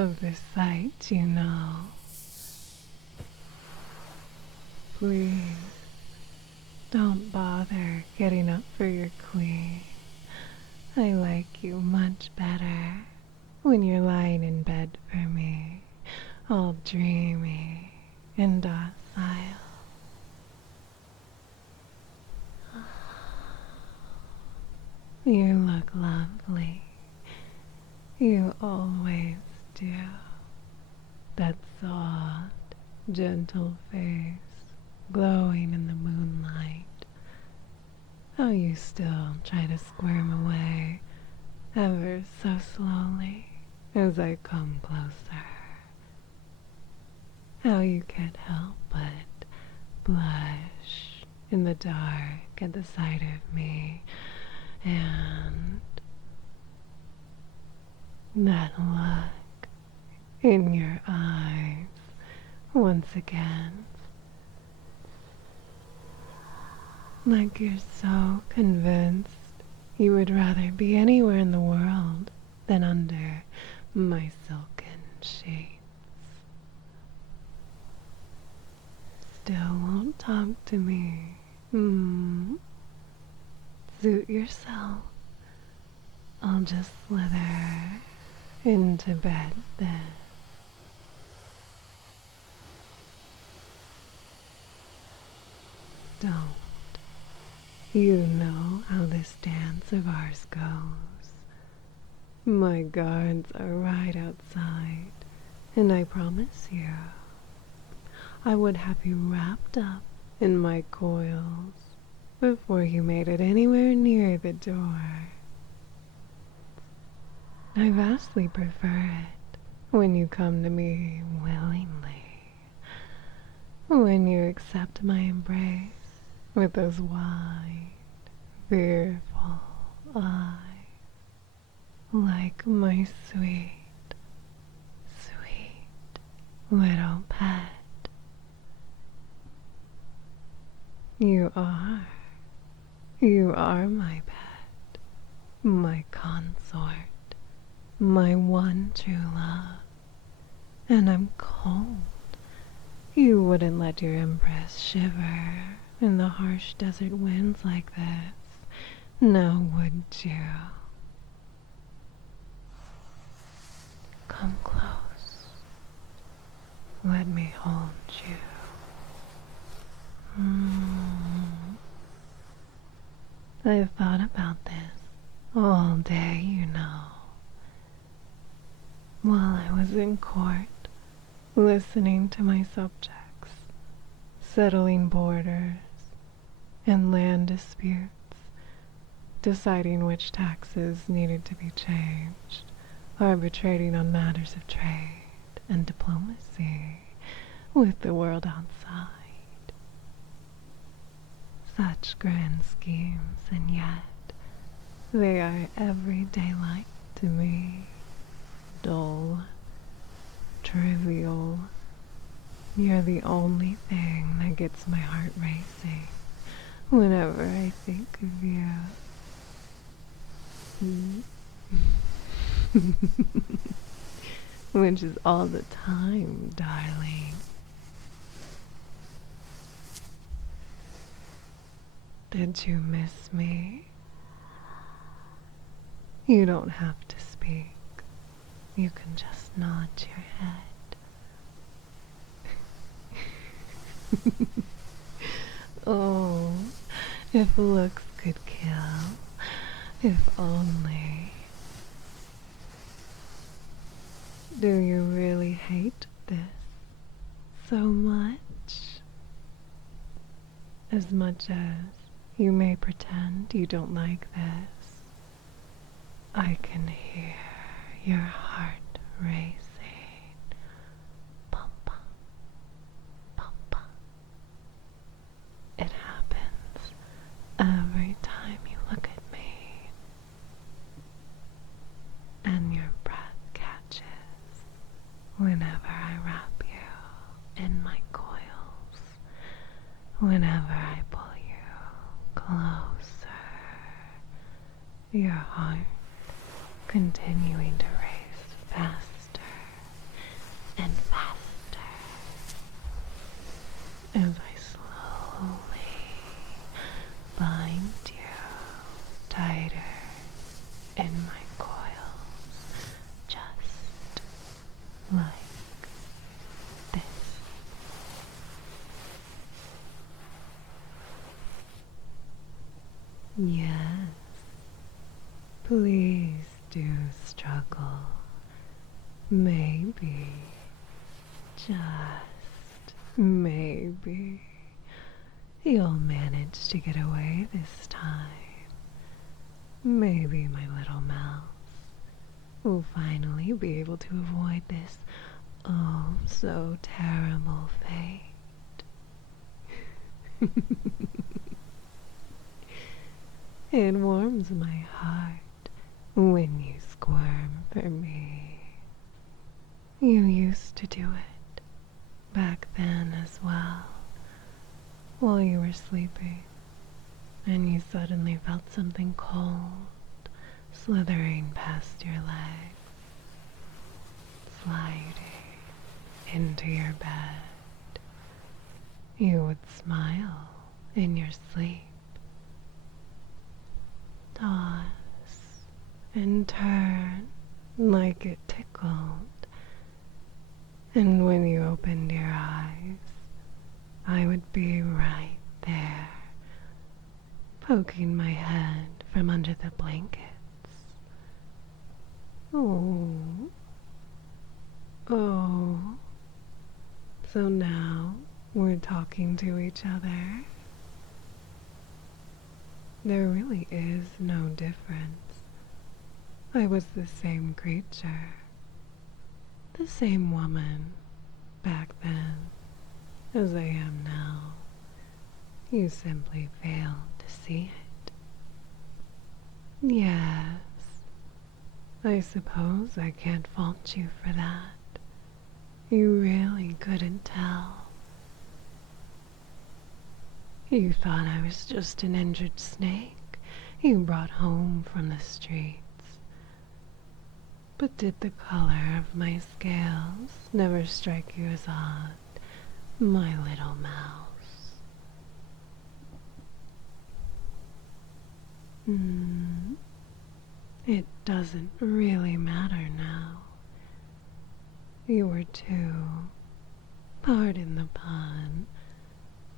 of the sight, you know. Please, don't bother getting up for your queen. I like you much better when you're lying in bed for me, all dreamy and docile. You look lovely. You always do. That soft, gentle face glowing in the moonlight. How you still try to squirm away ever so slowly as I come closer. How you can't help but blush in the dark at the sight of me, and that look in your eyes once again, like you're so convinced you would rather be anywhere in the world than under my silken sheets. Still won't talk to me. Suit yourself. I'll just slither into bed then. Don't. You know how this dance of ours goes. My guards are right outside, and I promise you, I would have you wrapped up in my coils before you made it anywhere near the door. I vastly prefer it when you come to me willingly, when you accept my embrace with those wide, fearful eyes, like my sweet, sweet little pet. You are my pet, my consort, my one true love, and I'm cold. You wouldn't let your empress shiver in the harsh desert winds like this, now would you? Come close. Let me hold you. I've thought about this all day, you know. While I was in court, listening to my subjects, settling borders and land disputes, deciding which taxes needed to be changed, arbitrating on matters of trade and diplomacy with the world outside. Such grand schemes, and yet they are everyday life to me. Dull, trivial. You're the only thing that gets my heart racing whenever I think of you. Which is all the time, darling. Did you miss me? You don't have to speak. You can just nod your head. Oh, if looks could kill, if only. Do you really hate this so much? As much as you may pretend you don't like this, I can hear your heart racing. Pump, pump, pump. It happens every time you look at me, and your breath catches whenever I wrap you in my coils, whenever I pull you closer, your heart continuing to race faster Yes, please do struggle. Maybe, just maybe, you'll manage to get away this time. Maybe my little mouse will finally be able to avoid this oh so terrible fate. It warms my heart when you squirm for me. You used to do it back then as well, while you were sleeping, and you suddenly felt something cold slithering past your leg, sliding into your bed. You would smile in your sleep, toss and turn like it tickled, and when you opened your eyes, I would be right there, poking my head from under the blankets. Oh, oh, so now we're talking to each other. There really is no difference. I was the same creature, the same woman back then as I am now. You simply failed to see it. Yes, I suppose I can't fault you for that. You really couldn't tell. You thought I was just an injured snake you brought home from the streets. But did the color of my scales never strike you as odd, my little mouse? It doesn't really matter now. You were too, pardon the pun,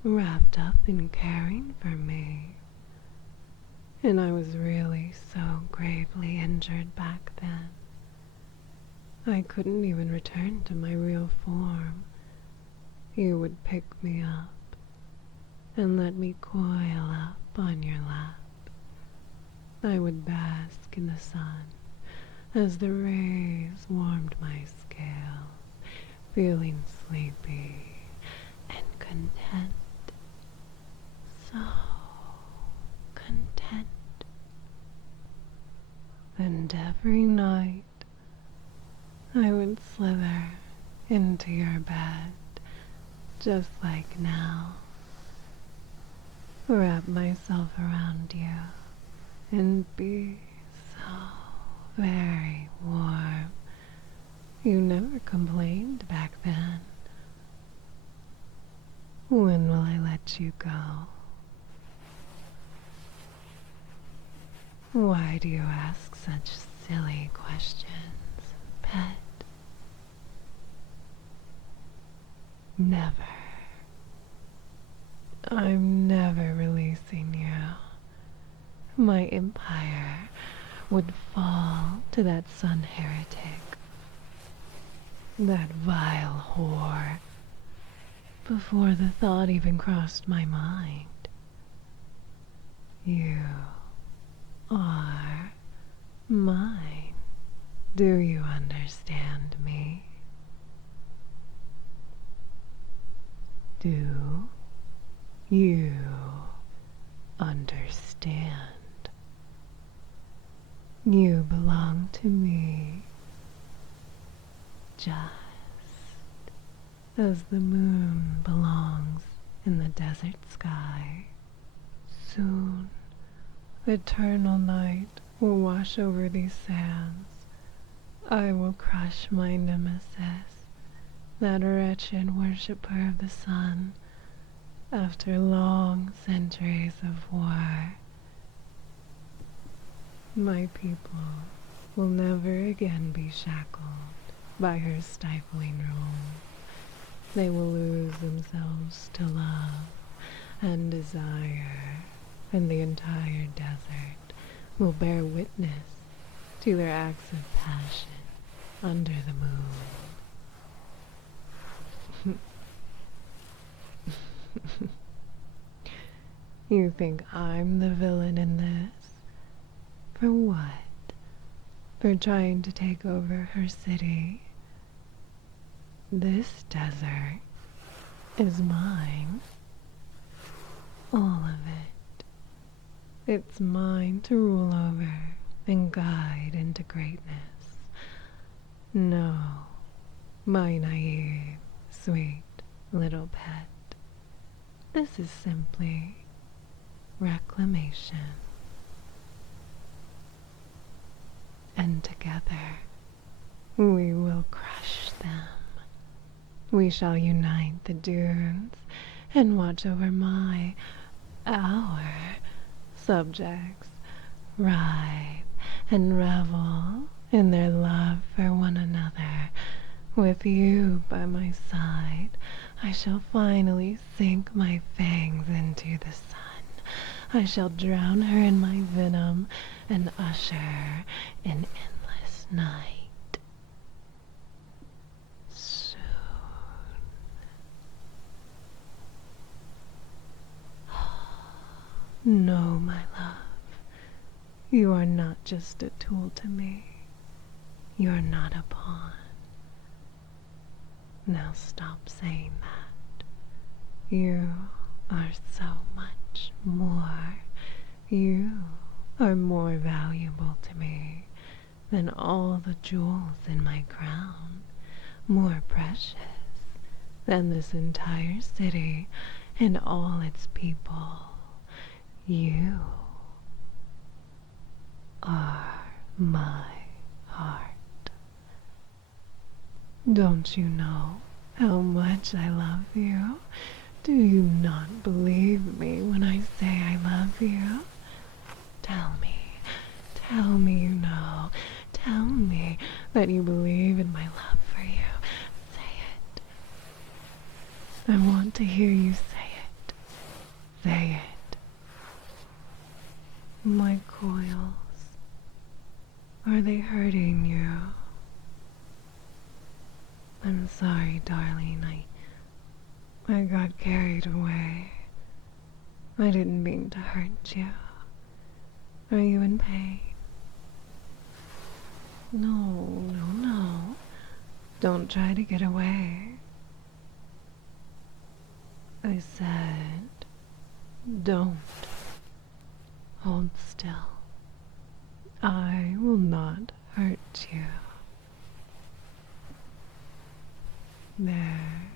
wrapped up in caring for me. And I was really so gravely injured back then. I couldn't even return to my real form. You would pick me up and let me coil up on your lap. I would bask in the sun as the rays warmed my scales, feeling sleepy and content. So content. And every night I would slither into your bed, just like now, wrap myself around you and be so very warm. You never complained back then. When will I let you go? Why do you ask such silly questions, pet? Never. I'm never releasing you. My empire would fall to that sun heretic, that vile whore, before the thought even crossed my mind. You are mine. Do you understand me? Do you understand? You belong to me, just as the moon belongs in the desert sky. Soon, eternal night will wash over these sands. I will crush my nemesis, that wretched worshipper of the sun, after long centuries of war. My people will never again be shackled by her stifling rule. They will lose themselves to love and desire and the entire desert will bear witness to their acts of passion under the moon. You think I'm the villain in this? For what? For trying to take over her city? This desert is mine. All of it. It's mine to rule over and guide into greatness. No, my naive, sweet little pet. This is simply reclamation. And together we will crush them. We shall unite the dunes and watch over our subjects writhe and revel in their love for one another. With you by my side, I shall finally sink my fangs into the sun. I shall drown her in my venom and usher her in endless night. Soon. No, my love. You are not just a tool to me. You are not a pawn. Now stop saying that. You are so much more. You are more valuable to me than all the jewels in my crown, more precious than this entire city and all its people. You are my heart. Don't you know how much I love you? Do you not believe me when I say I love you? Tell me you know. Tell me that you believe in my love for you. Say it. I want to hear you say it. Say it. My coils, are they hurting you? I'm sorry, darling. I got carried away. I didn't mean to hurt you. Are you in pain? No. Don't try to get away. I said, don't. Hold still. I will not hurt you. There.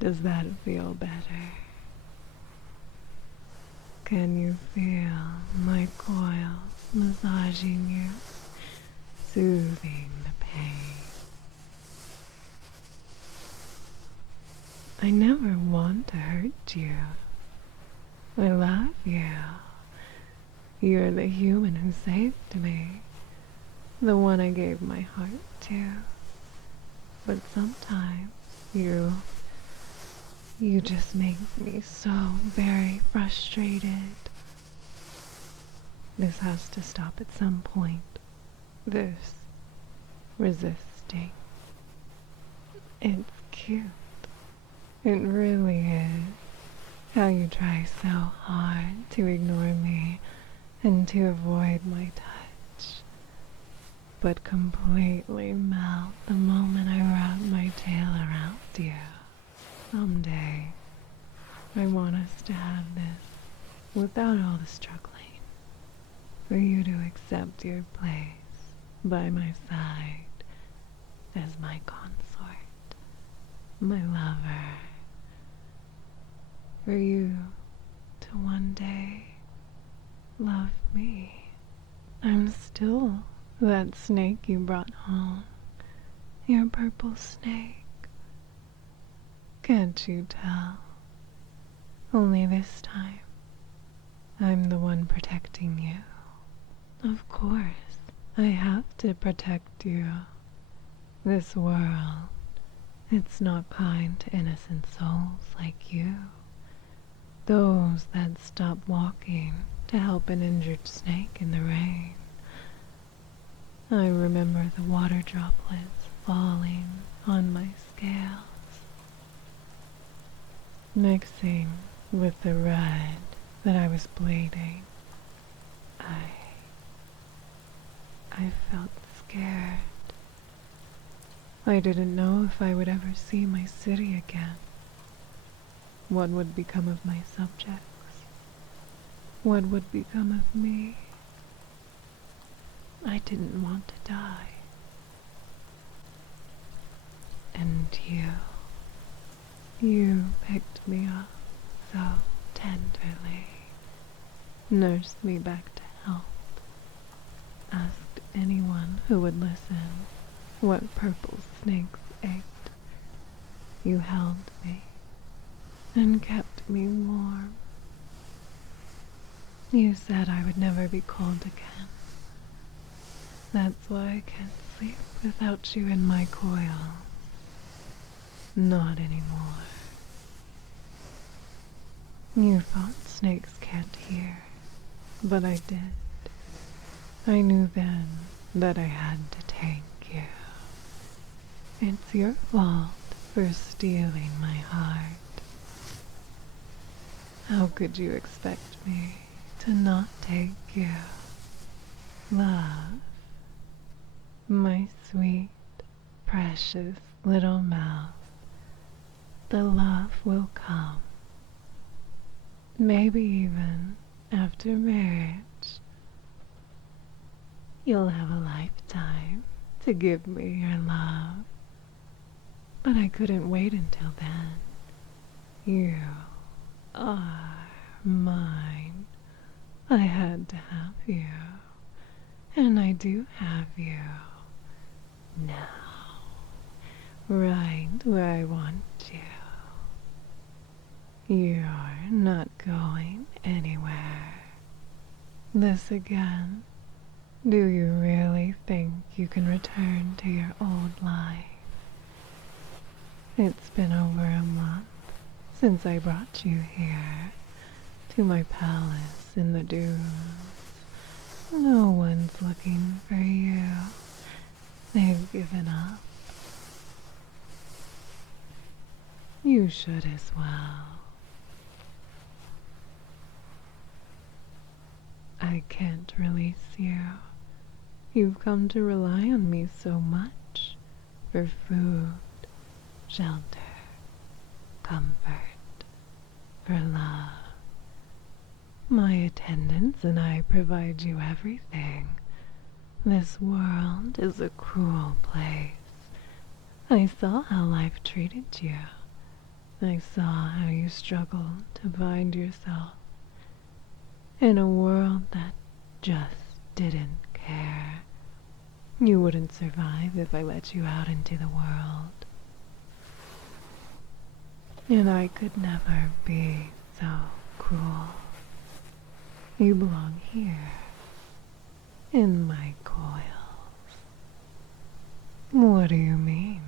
Does that feel better? Can you feel my coils massaging you, soothing the pain? I never want to hurt you. I love you. You're the human who saved me, the one I gave my heart to. But sometimes you just make me so very frustrated. This has to stop at some point. This resisting. It's cute. It really is. How you try so hard to ignore me and to avoid my touch, but completely melt the moment I wrap my tail around you. Someday, I want us to have this without all the struggling, for you to accept your place by my side as my consort, my lover, for you to one day love me. I'm still that snake you brought home, your purple snake. Can't you tell? Only this time, I'm the one protecting you. Of course, I have to protect you. This world, it's not kind to innocent souls like you. those that stop walking to help an injured snake in the rain. I remember the water droplets falling on my scales, mixing with the red that I was bleeding. I felt scared. I didn't know if I would ever see my city again. What would become of my subjects? What would become of me? I didn't want to die. And you picked me up so tenderly, nursed me back to health, asked anyone who would listen what purple snakes ate. You held me and kept me warm. You said I would never be cold again. That's why I can't sleep without you in my coil. Not anymore. You thought snakes can't hear, but I did. I knew then that I had to take you. It's your fault for stealing my heart. How could you expect me to not take you? Love, my sweet, precious little mouth, the love will come. Maybe even after marriage, you'll have a lifetime to give me your love. But I couldn't wait until then. You are mine. I had to have you. And I do have you. Now, right where I want you. You're not going anywhere. This again? Do you really think you can return to your old life? It's been over a month since I brought you here, to my palace in the dunes. No one's looking for you. They've given up. You should as well. I can't release you. You've come to rely on me so much for food, shelter, comfort, for love. My attendants and I provide you everything. This world is a cruel place. I saw how life treated you. I saw how you struggled to find yourself in a world that just didn't care. You wouldn't survive if I let you out into the world. And I could never be so cruel. You belong here, in my coils. What do you mean?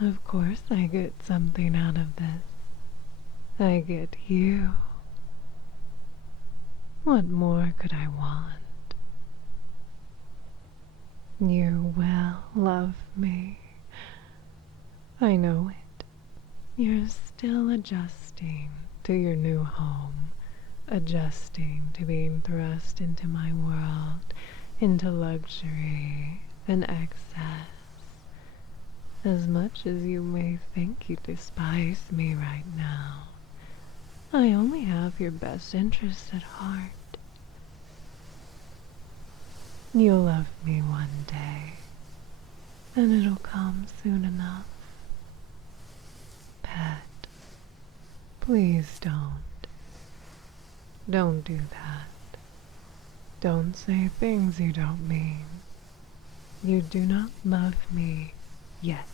Of course I get something out of this. I get you. What more could I want? You will love me. I know it. You're still adjusting to your new home, adjusting to being thrust into my world, into luxury and excess. As much as you may think you despise me right now, I only have your best interests at heart. You'll love me one day, and it'll come soon enough. Pet, please don't. Don't do that. Don't say things you don't mean. You do not love me yet.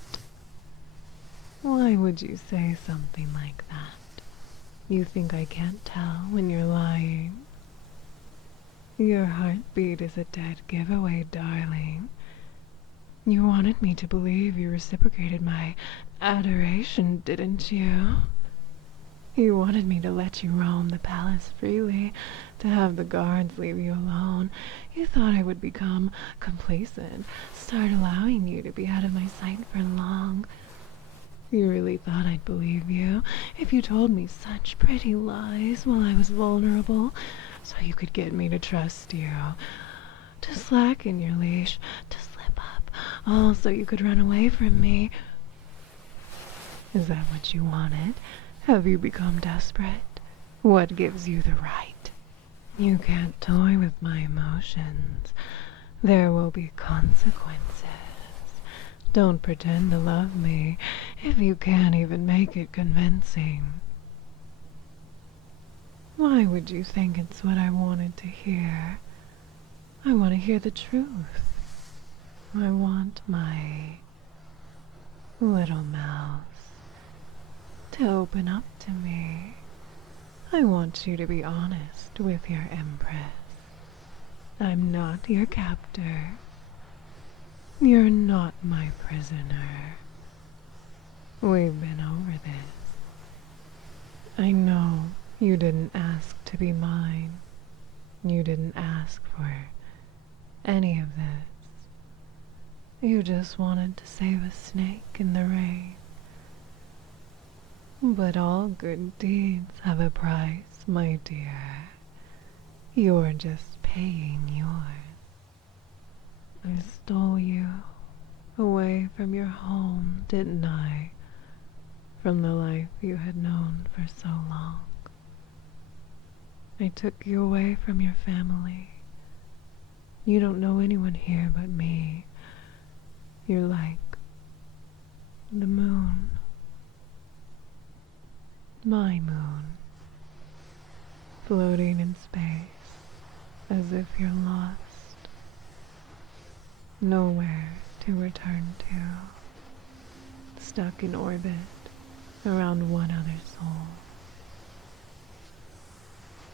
Why would you say something like that? You think I can't tell when you're lying? Your heartbeat is a dead giveaway, darling. You wanted me to believe you reciprocated my adoration, didn't you? You wanted me to let you roam the palace freely, to have the guards leave you alone. You thought I would become complacent, start allowing you to be out of my sight for long. You really thought I'd believe you if you told me such pretty lies while I was vulnerable, so you could get me to trust you, to slacken your leash, to slip up, all so you could run away from me. Is that what you wanted? Have you become desperate? What gives you the right? You can't toy with my emotions. There will be consequences. Don't pretend to love me if you can't even make it convincing. Why would you think it's what I wanted to hear? I want to hear the truth. I want my little mouse to open up to me. I want you to be honest with your empress. I'm not your captor. You're not my prisoner. We've been over this. I know you didn't ask to be mine. You didn't ask for any of this. You just wanted to save a snake in the rain. But all good deeds have a price, my dear. You're just paying yours. I stole you away from your home, didn't I? From the life you had known for so long. I took you away from your family. You don't know anyone here but me. You're like the moon. My moon. Floating in space as if you're lost. Nowhere to return to. Stuck in orbit around one other soul.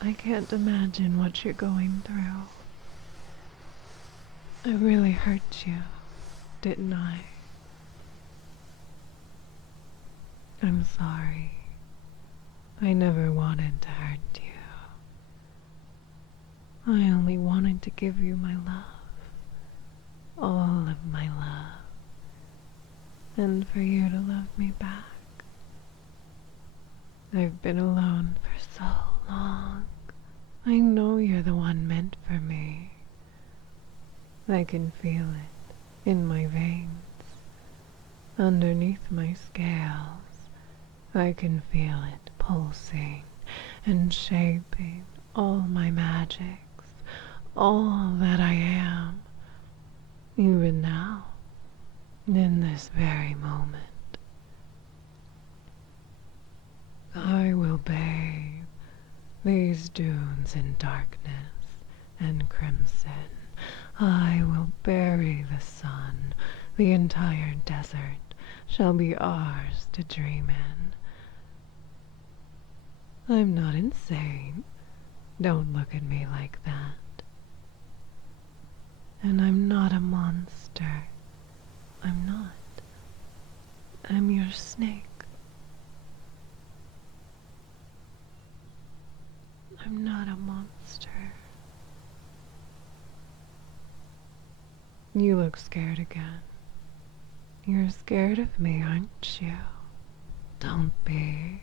I can't imagine what you're going through. I really hurt you, didn't I? I'm sorry. I never wanted to hurt you. I only wanted to give you my love. All of my love. And for you to love me back. I've been alone for so long. I know you're the one meant for me. I can feel it in my veins, underneath my scales. I can feel it pulsing and shaping all my magics, all that I am, even now, in this very moment. I will bathe these dunes in darkness and crimson. I will bury the sun. The entire desert shall be ours to dream in. I'm not insane. Don't look at me like that. And I'm not a monster. I'm not. I'm your snake. I'm not a monster. You look scared again. You're scared of me, aren't you? Don't be.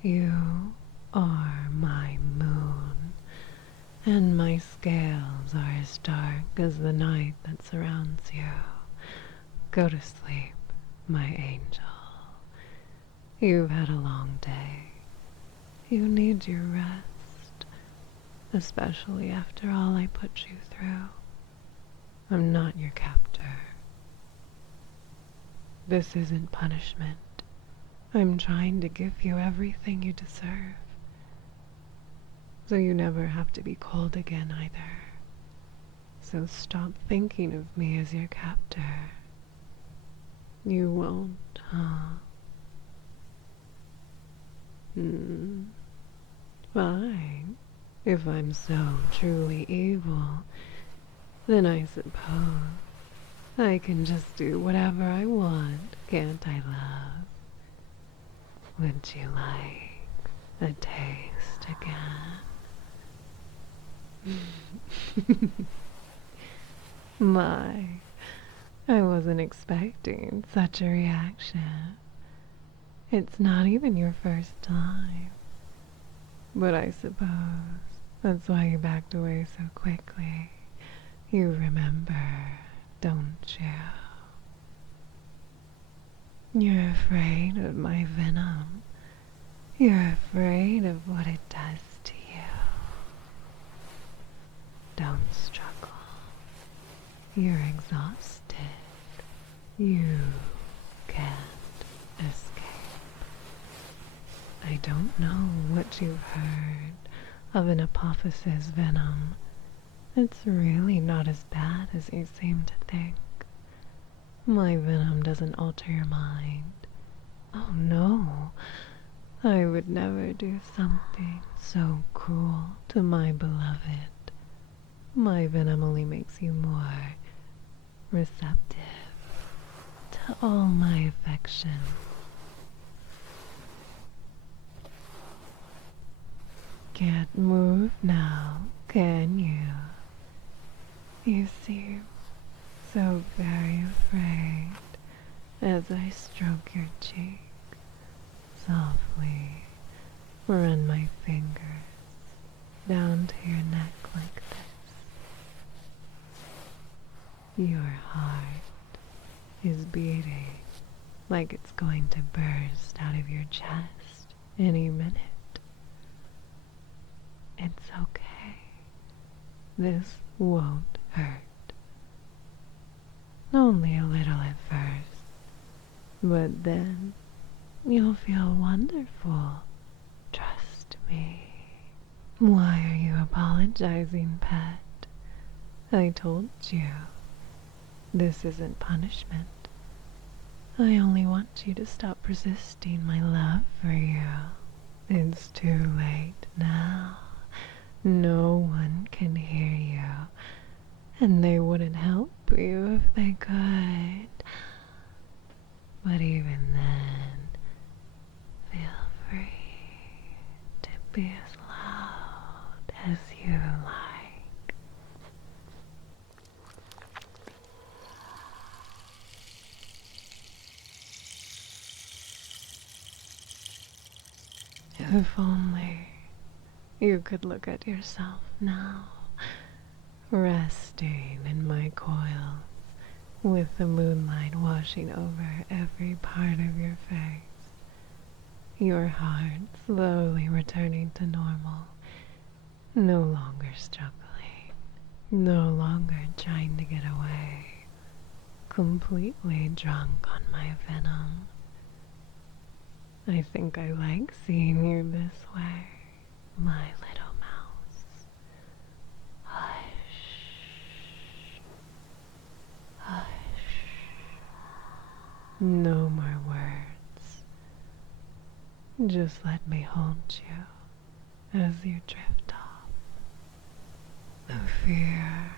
You are my moon, and my scales are as dark as the night that surrounds you. Go to sleep, my angel. You've had a long day. You need your rest, especially after all I put you through. I'm not your captor. This isn't punishment. I'm trying to give you everything you deserve, so you never have to be cold again either. So stop thinking of me as your captor. You won't, huh? Fine. If I'm so truly evil, then I suppose I can just do whatever I want, can't I, love? Would you like a taste again. My, I wasn't expecting such a reaction. It's not even your first time. But I suppose that's why you backed away so quickly. You remember, don't you? You're afraid of my venom. You're afraid of what it does to you. Don't struggle. You're exhausted. You can't escape. I don't know what you've heard of an apophis's venom. It's really not as bad as you seem to think. My venom doesn't alter your mind. Oh no, I would never do something so cruel to my beloved. My venom only makes you more receptive to all my affection. Can't move now, can you? You seem so very afraid as I stroke your cheek, softly run my fingers down to your neck like this. Your heart is beating like it's going to burst out of your chest any minute. It's okay. This won't hurt. Only a little at first, but then you'll feel wonderful. Trust me. Why are you apologizing, pet? I told you. This isn't punishment. I only want you to stop resisting my love for you. It's too late now. No one can hear you, and they wouldn't help you if they could. But even then, feel free to be as loud as you like. If only you could look at yourself now, resting in my coils, with the moonlight washing over every part of your face, your heart slowly returning to normal, no longer struggling, no longer trying to get away, completely drunk on my venom. I think I like seeing you this way, my little mouse. Hush. Hush. No more words. Just let me hold you as you drift off. The fear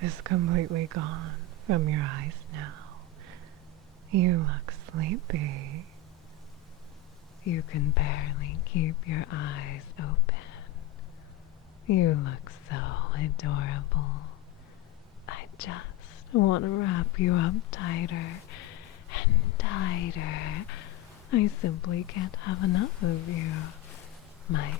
is completely gone from your eyes now. You look sleepy. You can barely keep your eyes open. You look so adorable. I just want to wrap you up tighter and tighter. I simply can't have enough of you, my angel.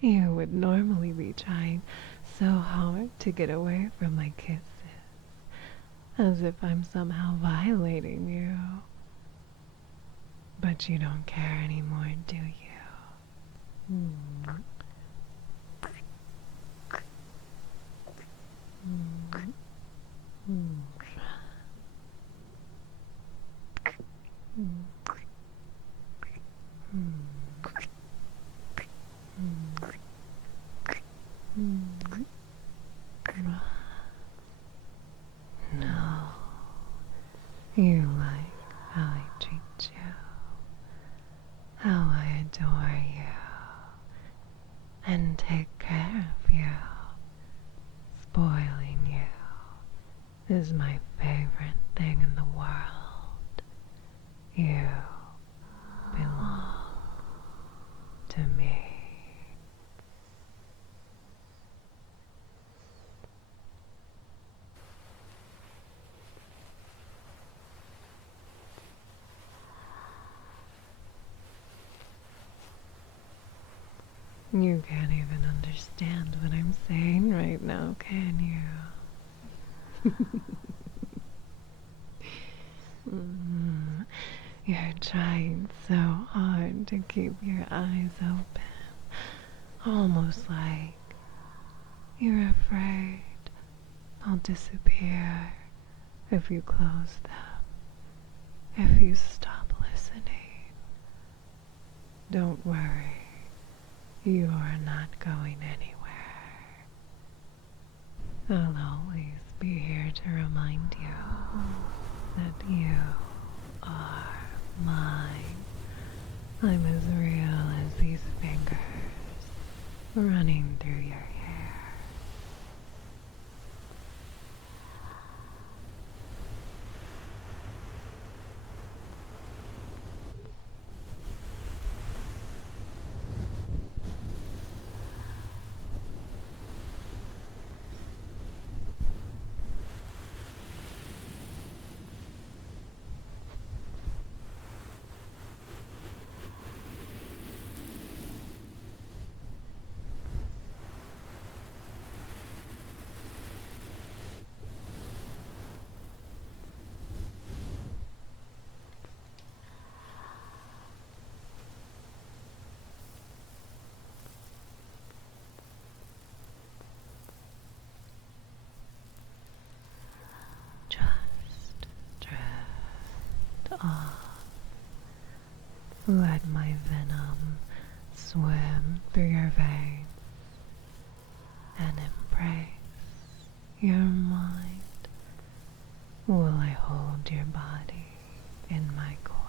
You would normally be trying so hard to get away from my kisses, as if I'm somehow violating you. But you don't care anymore, do you? You like how I treat you, how I adore you, and take care of you. Spoiling you is my favorite thing in the world. You belong to me. You can't even understand what I'm saying right now, can you? You're trying so hard to keep your eyes open, almost like you're afraid I'll disappear if you close them, if you stop listening. Don't worry. You are not going anywhere. I'll always be here to remind you that you are mine. I'm as real as these fingers running through your hair. Just drift off. Let my venom swim through your veins and embrace your mind while I hold your body in my coils.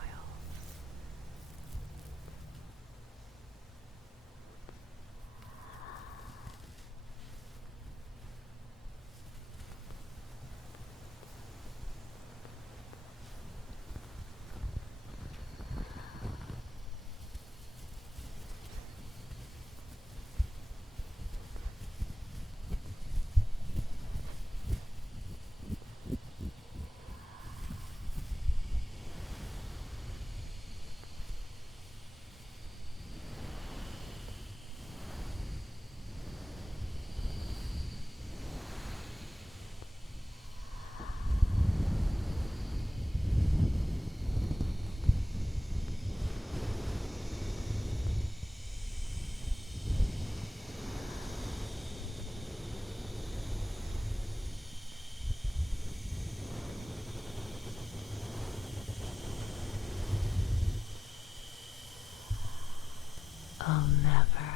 I'll never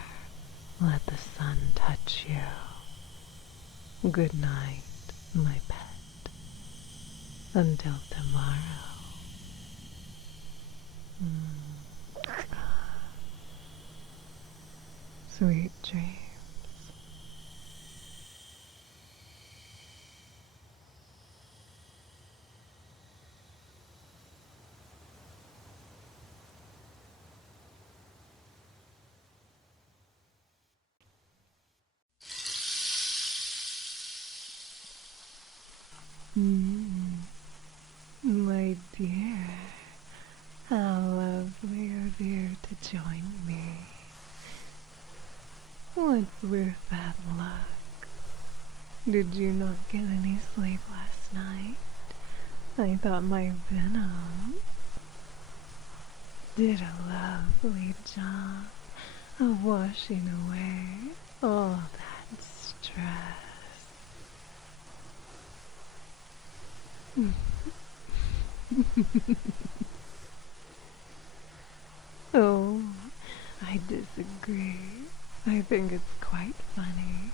let the sun touch you. Good night, my pet. Until tomorrow. Sweet dreams. My dear, how lovely of you to join me. What's with that look? Did you not get any sleep last night? I thought my venom did a lovely job of washing away all that stress. Oh, I disagree. I think it's quite funny.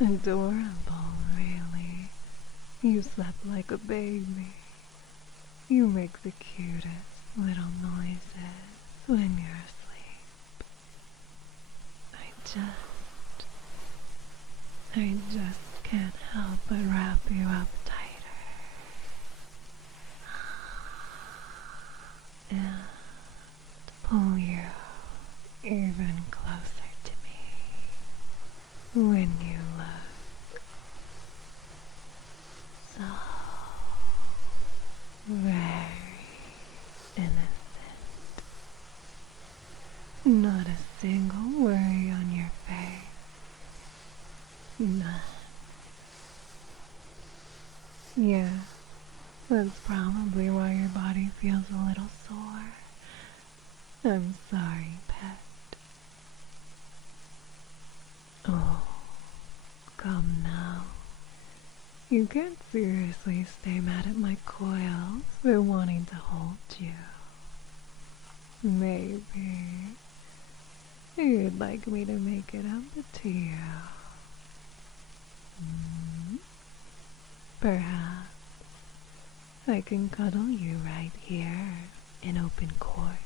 Adorable, really. You slept like a baby. You make the cutest little noises when you're asleep. I just can't help but wrap you up tighter and pull you even closer to me when you look so very innocent. Not a single worry on your face. None. Yeah, that's probably why your body feels a little sore. I'm sorry, pet. Oh, come now. You can't seriously stay mad at my coils for wanting to hold you. Maybe you'd like me to make it up to you. Perhaps I can cuddle you right here in open court,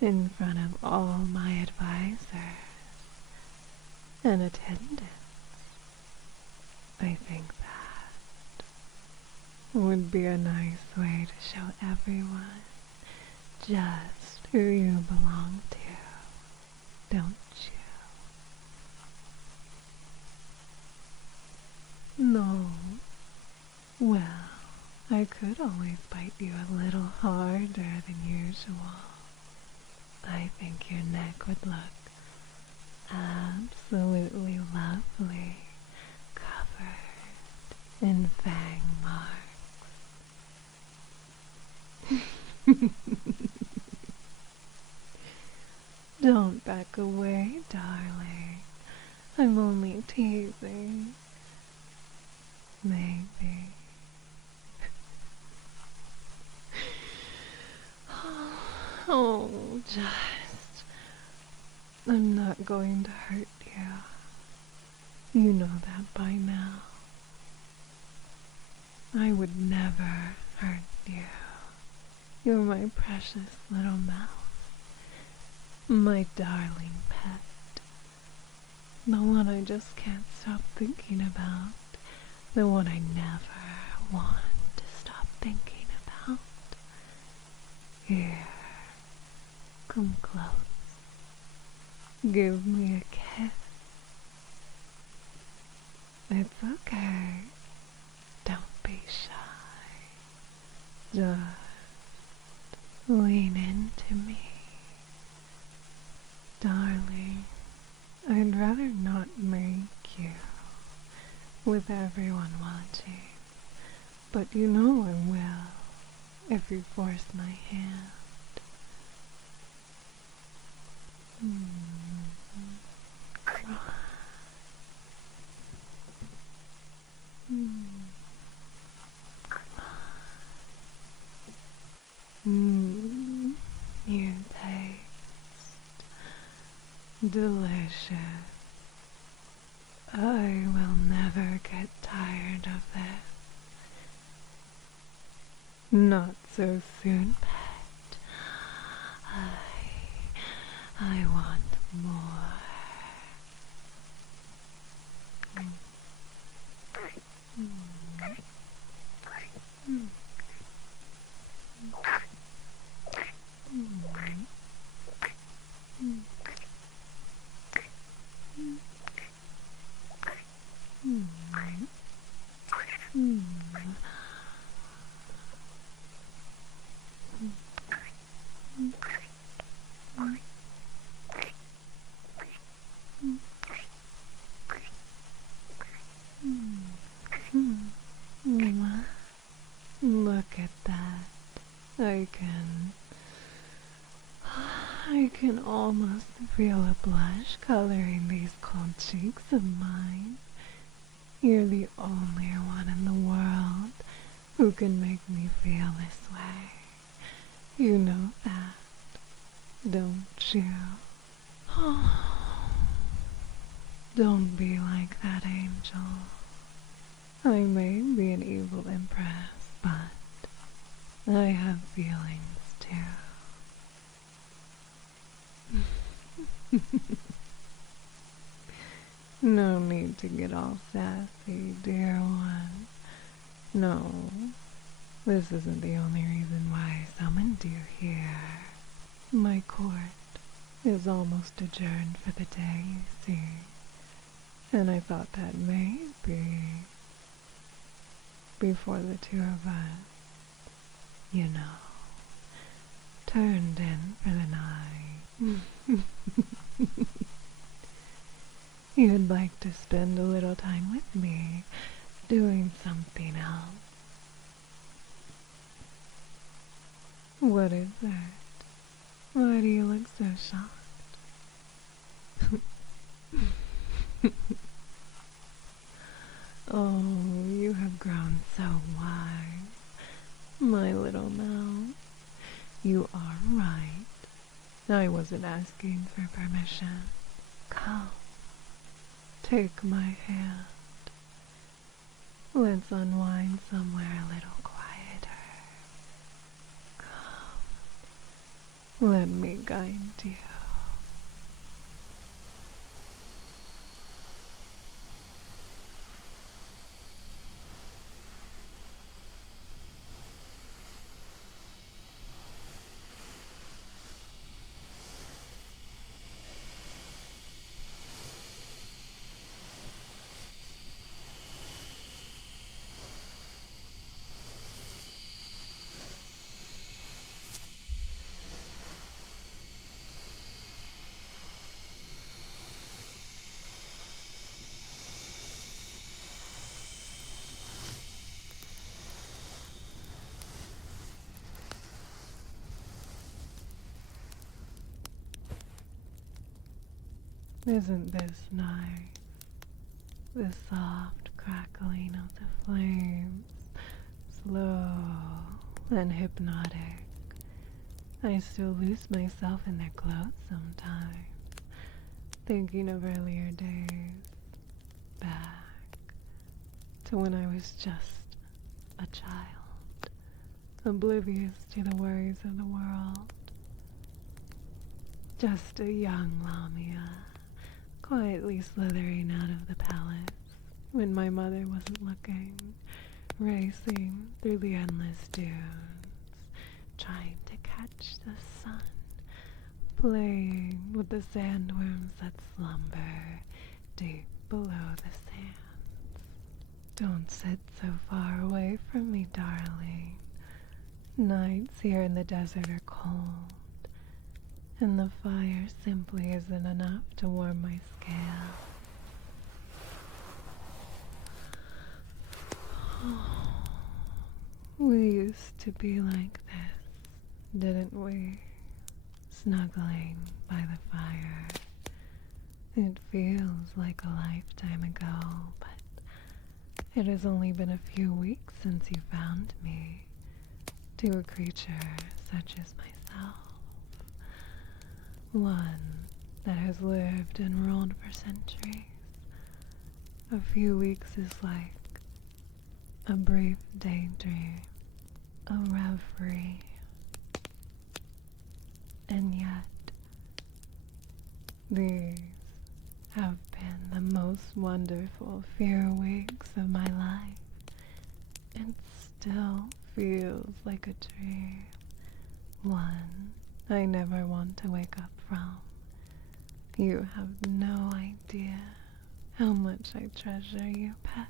in front of all my advisors and attendants. I think that would be a nice way to show everyone just who you belong to, don't you? No. Well, I could always bite you a little harder than usual. I think your neck would look absolutely lovely, covered in fang marks. Don't back away, darling. I'm only teasing. Maybe. Oh, I'm not going to hurt you. You know that by now. I would never hurt you. You're my precious little mouse. My darling pet. The one I just can't stop thinking about. The one I never want to stop thinking about. Here. Come close. Give me a kiss. It's okay. Don't be shy. Just lean into me. Darling, I'd rather not make you with everyone watching, but you know I will if you force my hand. You taste delicious. I will never get tired of this. Not so soon, pet. I want more. Look at that. I can almost feel a blush coloring these cold cheeks of mine. You're the only one in the world who can make me feel this way. You know that, don't you? Don't be like that, Angel. I may be an evil empress, but but I have feelings too. No need to get all sassy, dear one. No, this isn't the only reason why I summoned you here. My court is almost adjourned for the day, you see. And I thought that maybe before the two of us, turned in for the night. You'd like to spend a little time with me, doing something else. What is it? Why do you look so shocked? Oh, you have grown so wise, my little mouse. You are right. I wasn't asking for permission. Come, take my hand. Let's unwind somewhere a little quieter. Come, let me guide you. Isn't this nice? The soft crackling of the flames, slow and hypnotic. I still lose myself in their glow sometimes, thinking of earlier days, back to when I was just a child, oblivious to the worries of the world. Just a young Lamia, quietly slithering out of the palace when my mother wasn't looking, racing through the endless dunes, trying to catch the sun, playing with the sandworms that slumber deep below the sands. Don't sit so far away from me, darling. Nights here in the desert are cold, and the fire simply isn't enough to warm my scale. We used to be like this, didn't we? Snuggling by the fire. It feels like a lifetime ago, but it has only been a few weeks since you found me, to a creature such as myself. One that has lived and ruled for centuries. A few weeks is like a brief daydream, a reverie. And yet, these have been the most wonderful few weeks of my life. It still feels like a dream, one I never want to wake up from. You have no idea how much I treasure you, pet.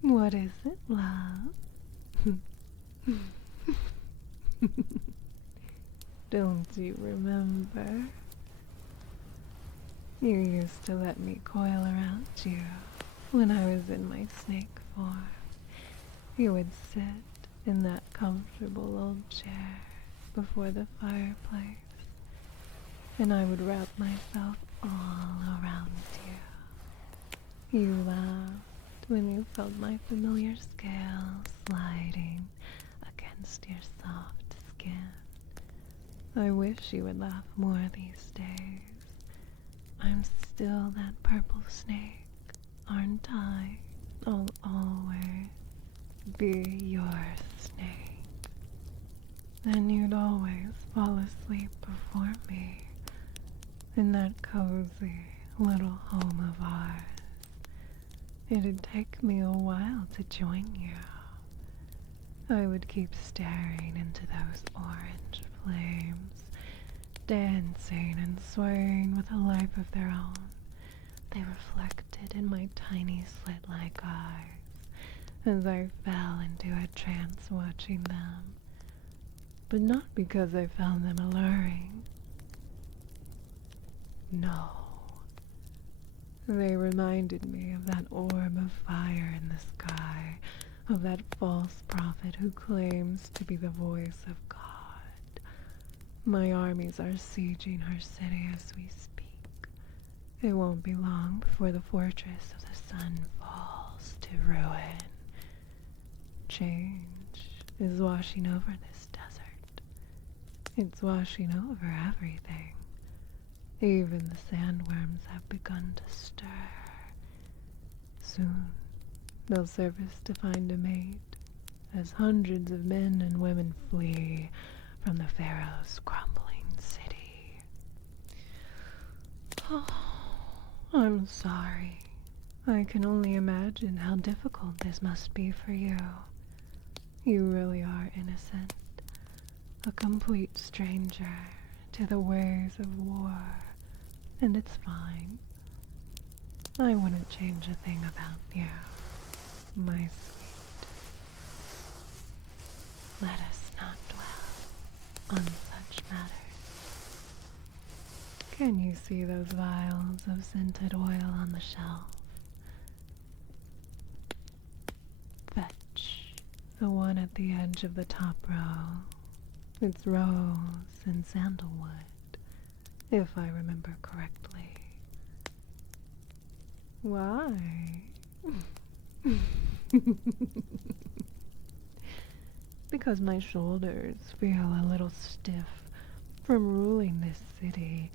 What is it, love? Don't you remember? You used to let me coil around you when I was in my snake form. You would sit in that comfortable old chair before the fireplace, and I would wrap myself all around you. You laughed when you felt my familiar scales sliding against your soft skin. I wish you would laugh more these days. I'm still that purple snake aren't I? I'll always be your snake. Then you'd always fall asleep before me in that cozy little home of ours. It'd take me a while to join you. I would keep staring into those orange flames, dancing and swaying with a life of their own. They reflected in my tiny slit-like eyes as I fell into a trance watching them, but not because I found them alluring. No. They reminded me of that orb of fire in the sky, of that false prophet who claims to be the voice of God. My armies are sieging her city as we speak. It won't be long before the fortress of the sun falls to ruin. Change is washing over this desert. It's washing over everything. Even the sandworms have begun to stir. Soon, they'll surface to find a mate, as hundreds of men and women flee from the pharaoh's crumbling city. Oh, I'm sorry. I can only imagine how difficult this must be for you. You really are innocent, a complete stranger to the ways of war, and it's fine. I wouldn't change a thing about you, my sweet. Let us not dwell on such matters. Can you see those vials of scented oil on the shelf? Fetch the one at the edge of the top row. It's rose and sandalwood, if I remember correctly. Why? Because my shoulders feel a little stiff from ruling this city,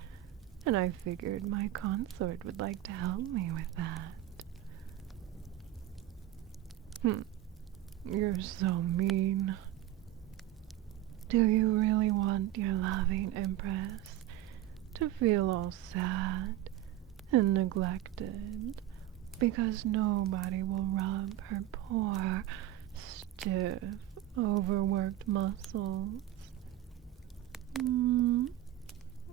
and I figured my consort would like to help me with that. You're so mean. Do you really want your loving empress to feel all sad and neglected because nobody will rub her poor, stiff, overworked muscles?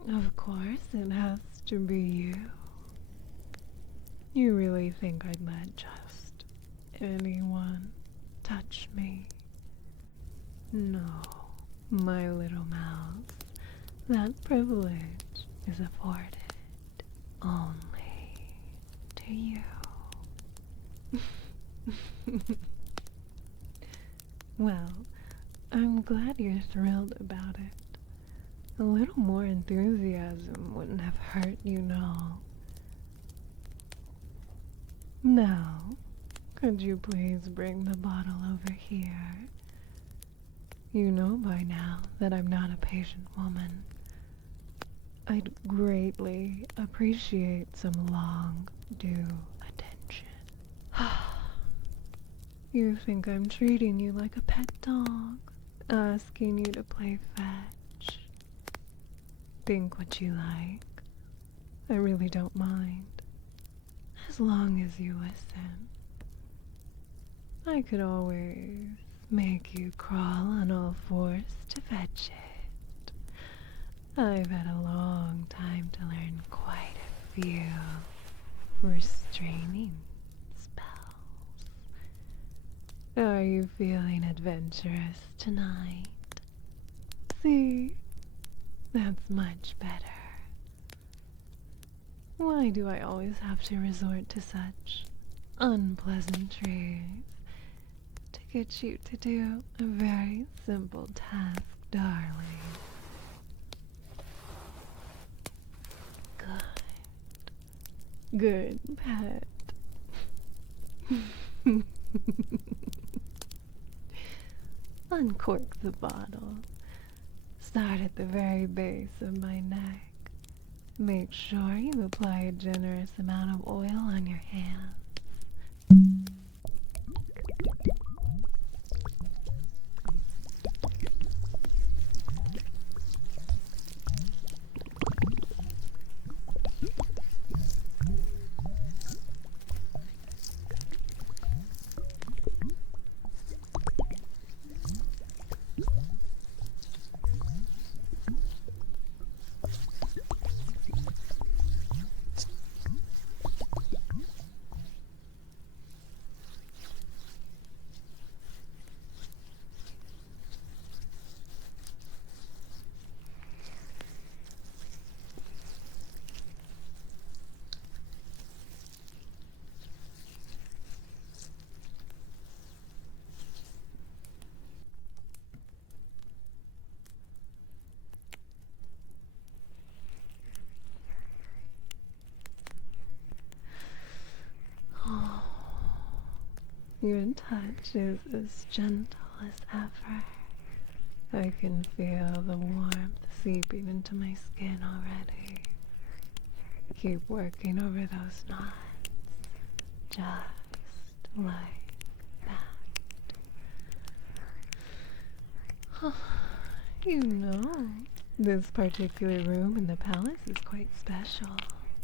Of course it has to be you. You really think I'd let just anyone touch me? No, my little mouse. That privilege is afforded only to you. Well, I'm glad you're thrilled about it. A little more enthusiasm wouldn't have hurt, you know. Now, could you please bring the bottle over here? You know by now that I'm not a patient woman. I'd greatly appreciate some long due attention. You think I'm treating you like a pet dog, asking you to play fetch. Think what you like. I really don't mind, as long as you listen. I could always make you crawl on all fours to fetch it. I've had a long time to learn quite a few restraining spells. Are you feeling adventurous tonight? See? That's much better. Why do I always have to resort to such unpleasantries to get you to do a very simple task, darling? Good pet. Uncork the bottle. Start at the very base of my neck. Make sure you apply a generous amount of oil on your hands. Your touch is as gentle as ever. I can feel the warmth seeping into my skin already. Keep working over those knots, just like that. You know, this particular room in the palace is quite special.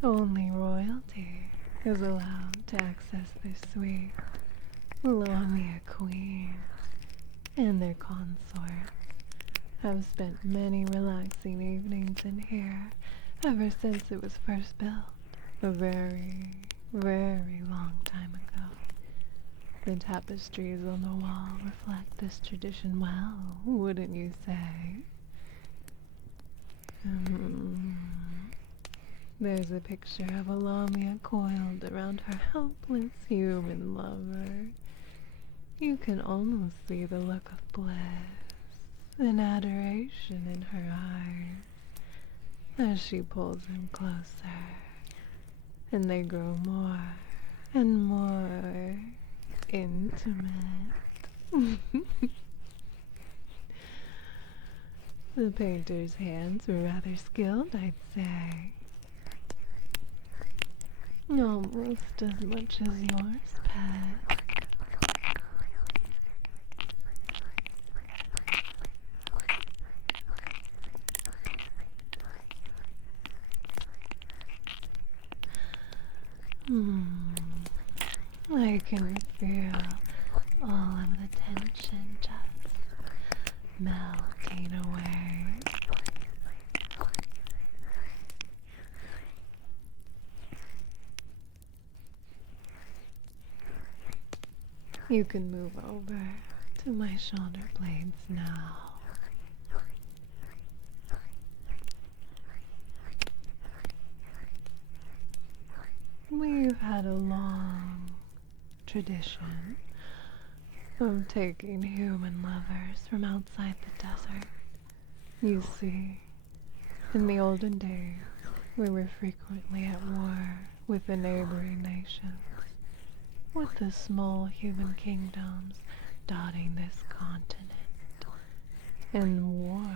Only royalty is allowed to access this suite. Lamia queens and their consort have spent many relaxing evenings in here ever since it was first built, a very, very long time ago. The tapestries on the wall reflect this tradition well, wouldn't you say? There's a picture of a Lamia coiled around her helpless human lover. You can almost see the look of bliss and adoration in her eyes as she pulls him closer, and they grow more and more intimate. The painter's hands were rather skilled, I'd say. Almost as much as yours, pet. I can feel all of the tension just melting away. You can move over to my shoulder blades now. We've had a long tradition of taking human lovers from outside the desert. You see, in the olden days, we were frequently at war with the neighboring nations, with the small human kingdoms dotting this continent. And war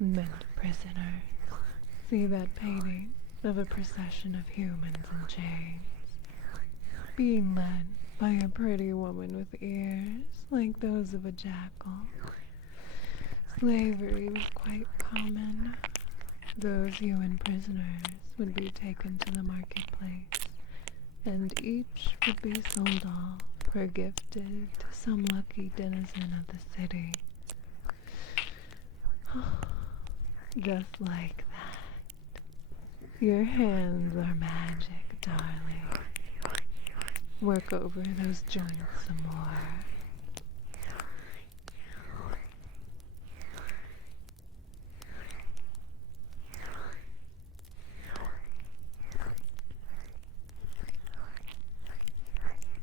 meant prisoners. See that painting of a procession of humans in chains, being led by a pretty woman with ears like those of a jackal. Slavery was quite common. Those human prisoners would be taken to the marketplace, and each would be sold off or gifted to some lucky denizen of the city. Just like that. Your hands are magic, darling. Work over those joints some more.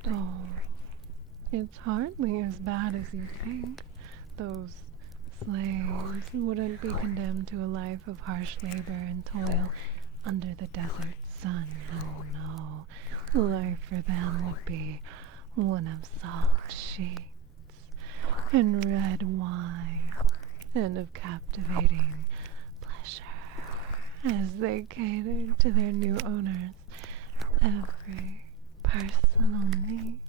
Oh, it's hardly as bad as you think. Those slaves wouldn't be condemned to a life of harsh labor and toil under the desert sun. No, no. Life for them would be one of soft sheets and red wine and of captivating pleasure as they catered to their new owners every personal need.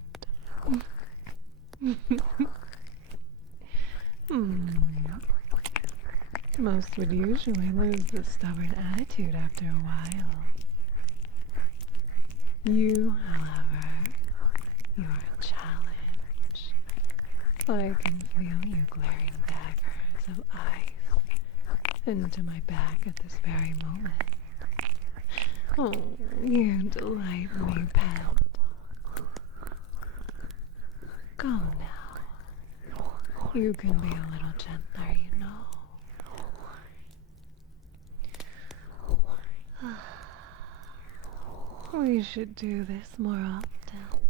Most would usually lose the stubborn attitude after a while. You, however, you're a challenge. I can feel you glaring daggers of ice into my back at this very moment. Oh, you delight me, pet. Come now. You can be a little gentler, you know. We should do this more often.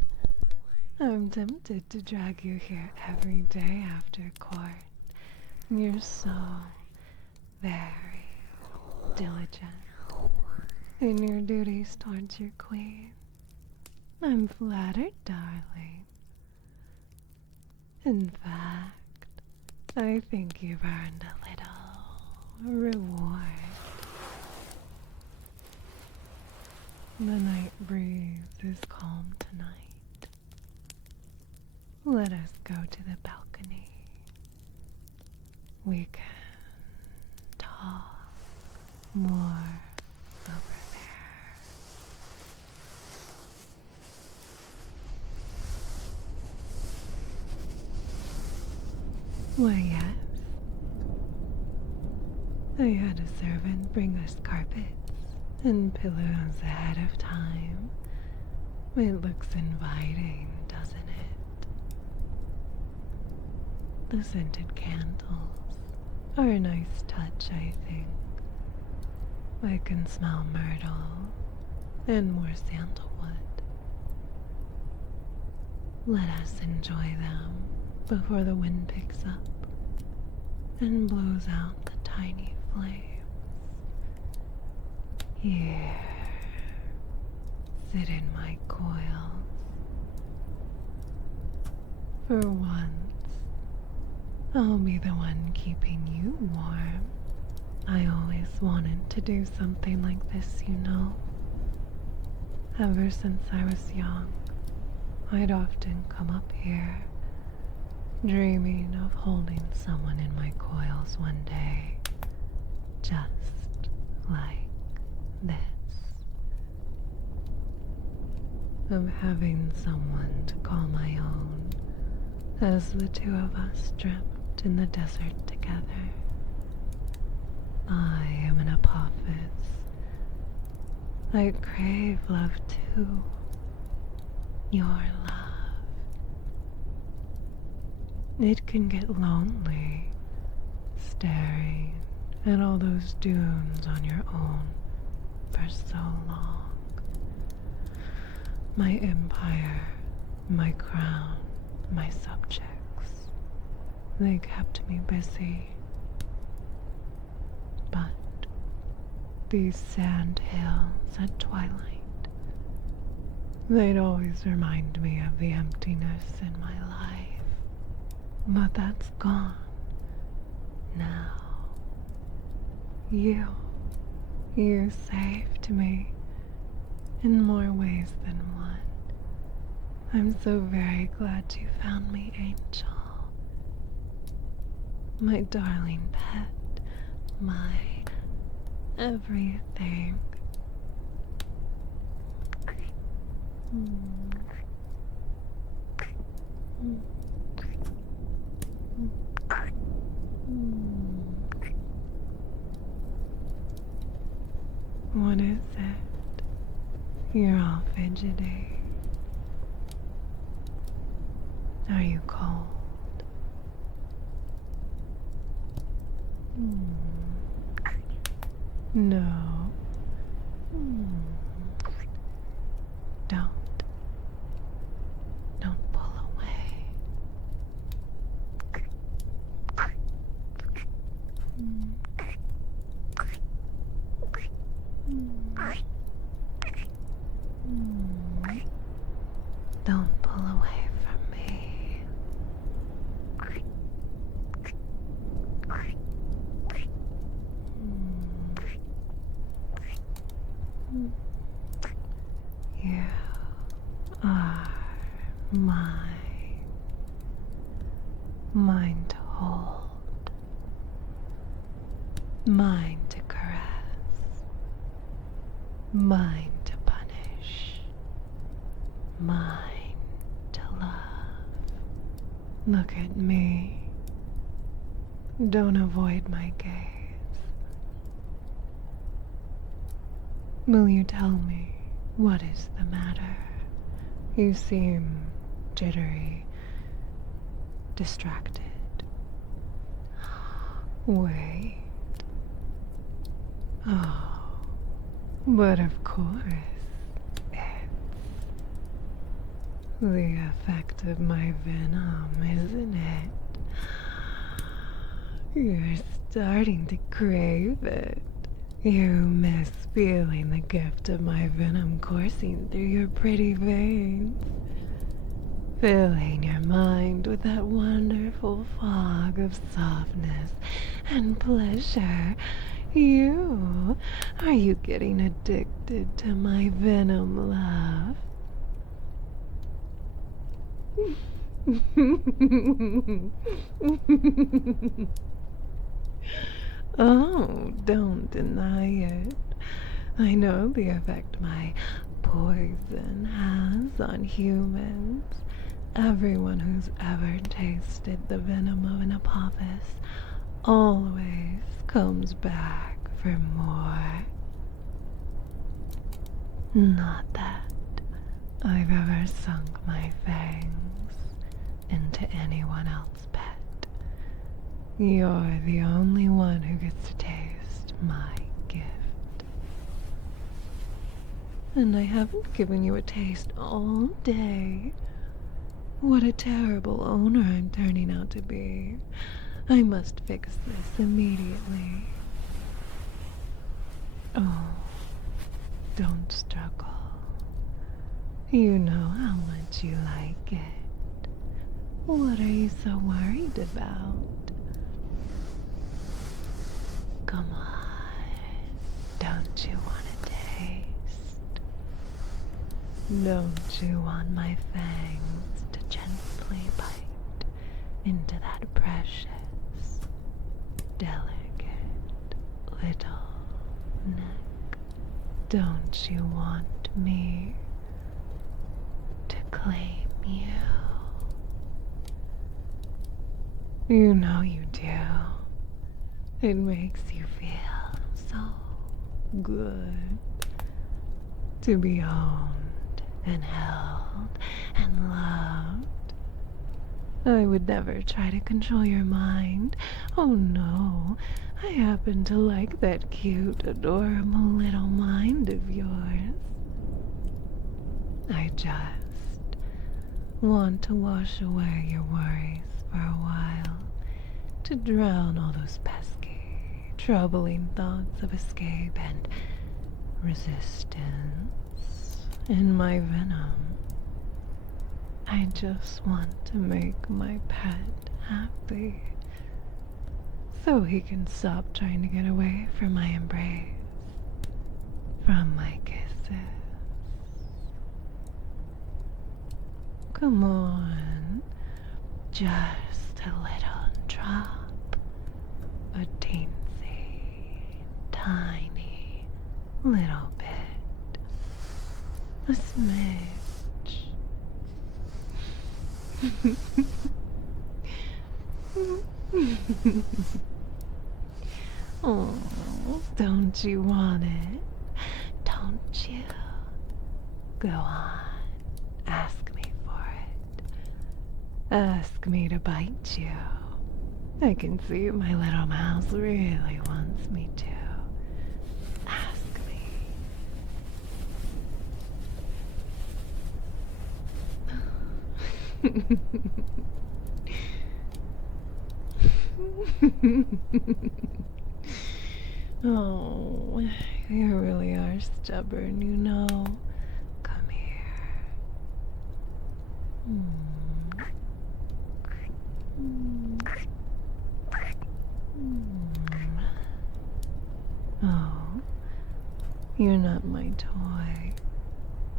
I'm tempted to drag you here every day after court. You're so very diligent in your duties towards your queen. I'm flattered, darling. In fact, I think you've earned a little reward. The night breeze is calm tonight. Let us go to the balcony. We can talk more over there. Why, yes. I had a servant bring us carpets and pillows ahead of time. It looks inviting, doesn't it? The scented candles are a nice touch, I think. I can smell myrtle and more sandalwood. Let us enjoy them before the wind picks up and blows out the tiny flames. Here, sit in my coils. For once, I'll be the one keeping you warm. I always wanted to do something like this, you know. Ever since I was young, I'd often come up here, dreaming of holding someone in my coils one day, just like this. Of having someone to call my own, as the two of us dreamt in the desert together. I am an apophis. I crave love too. Your love. It can get lonely, staring at all those dunes on your own for so long. My empire, my crown, my subjects, they kept me busy. But these sand hills at twilight, they'd always remind me of the emptiness in my life. But that's gone now. You saved me in more ways than one. I'm so very glad you found me, Angel. My darling pet, my everything. What is it? You're all fidgety. Are you cold? No. Don't pull away. Don't pull away from me. You are mine to hold, mine to caress, mine to punish, mine to love. Look at me. Don't avoid my gaze. Will you tell me what is the matter? You seem jittery, distracted. Wait. Oh, but of course, it's the effect of my venom, isn't it? You're starting to crave it. You miss feeling the gift of my venom coursing through your pretty veins. filling your mind with that wonderful fog of softness and pleasure. Are you getting addicted to my venom, love? Oh, don't deny it. I know the effect my poison has on humans. Everyone who's ever tasted the venom of an apophis always comes back for more. Not that I've ever sunk my fangs into anyone else's pet. You're the only one who gets to taste my gift. And I haven't given you a taste all day. What a terrible owner I'm turning out to be. I must fix this immediately. Oh, don't struggle. You know how much you like it. What are you so worried about? Come on, don't you want a taste? Don't you want my fangs to gently bite into that precious, delicate little neck? Don't you want me to claim you? You know you do. It makes you feel so good to be owned and held and loved. I would never try to control your mind. Oh no, I happen to like that cute, adorable little mind of yours. I just want to wash away your worries for a while, to drown all those pesky, troubling thoughts of escape and resistance in my venom. I just want to make my pet happy, so he can stop trying to get away from my embrace, from my kisses. Come on, just a little drop, a teensy, tiny little bit, a smidge. Oh, don't you want it? Don't you? Go on, ask me for it. Ask me to bite you. I can see my little mouse really wants me to. Ask me. Oh, you really are stubborn, you know. Come here. Oh, you're not my toy.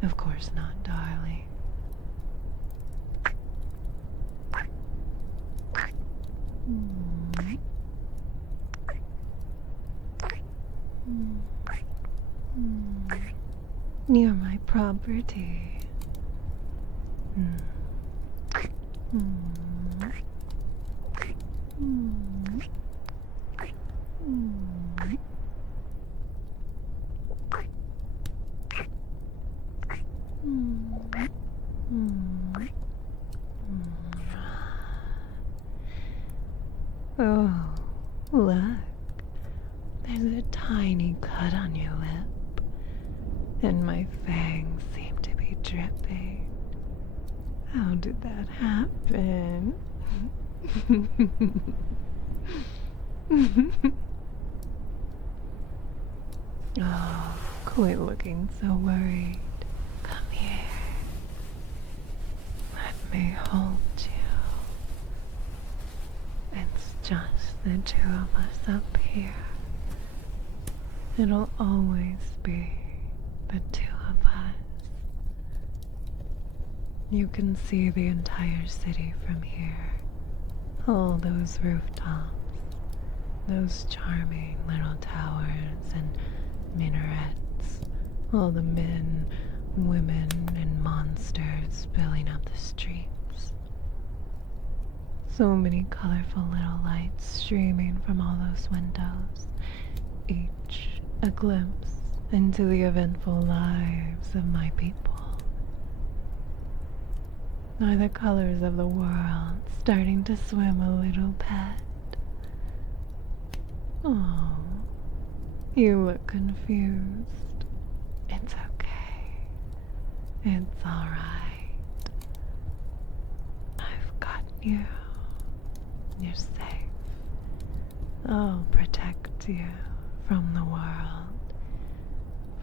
Of course not, darling. You're my property. Oh, look. There's a tiny cut on your lip, and my fangs seem to be dripping. How did that happen? Oh, quit looking so worried. Come here. Let may hold you. It's just the two of us up here. It'll always be the two of us. You can see the entire city from here. All those rooftops, those charming little towers and minarets, all the men, women, and monsters filling up the streets. So many colorful little lights streaming from all those windows, each a glimpse into the eventful lives of my people. Are the colors of the world starting to swim a little, pet? Oh, you look confused. It's okay. It's alright. I've got you. You're safe. I'll protect you from the world,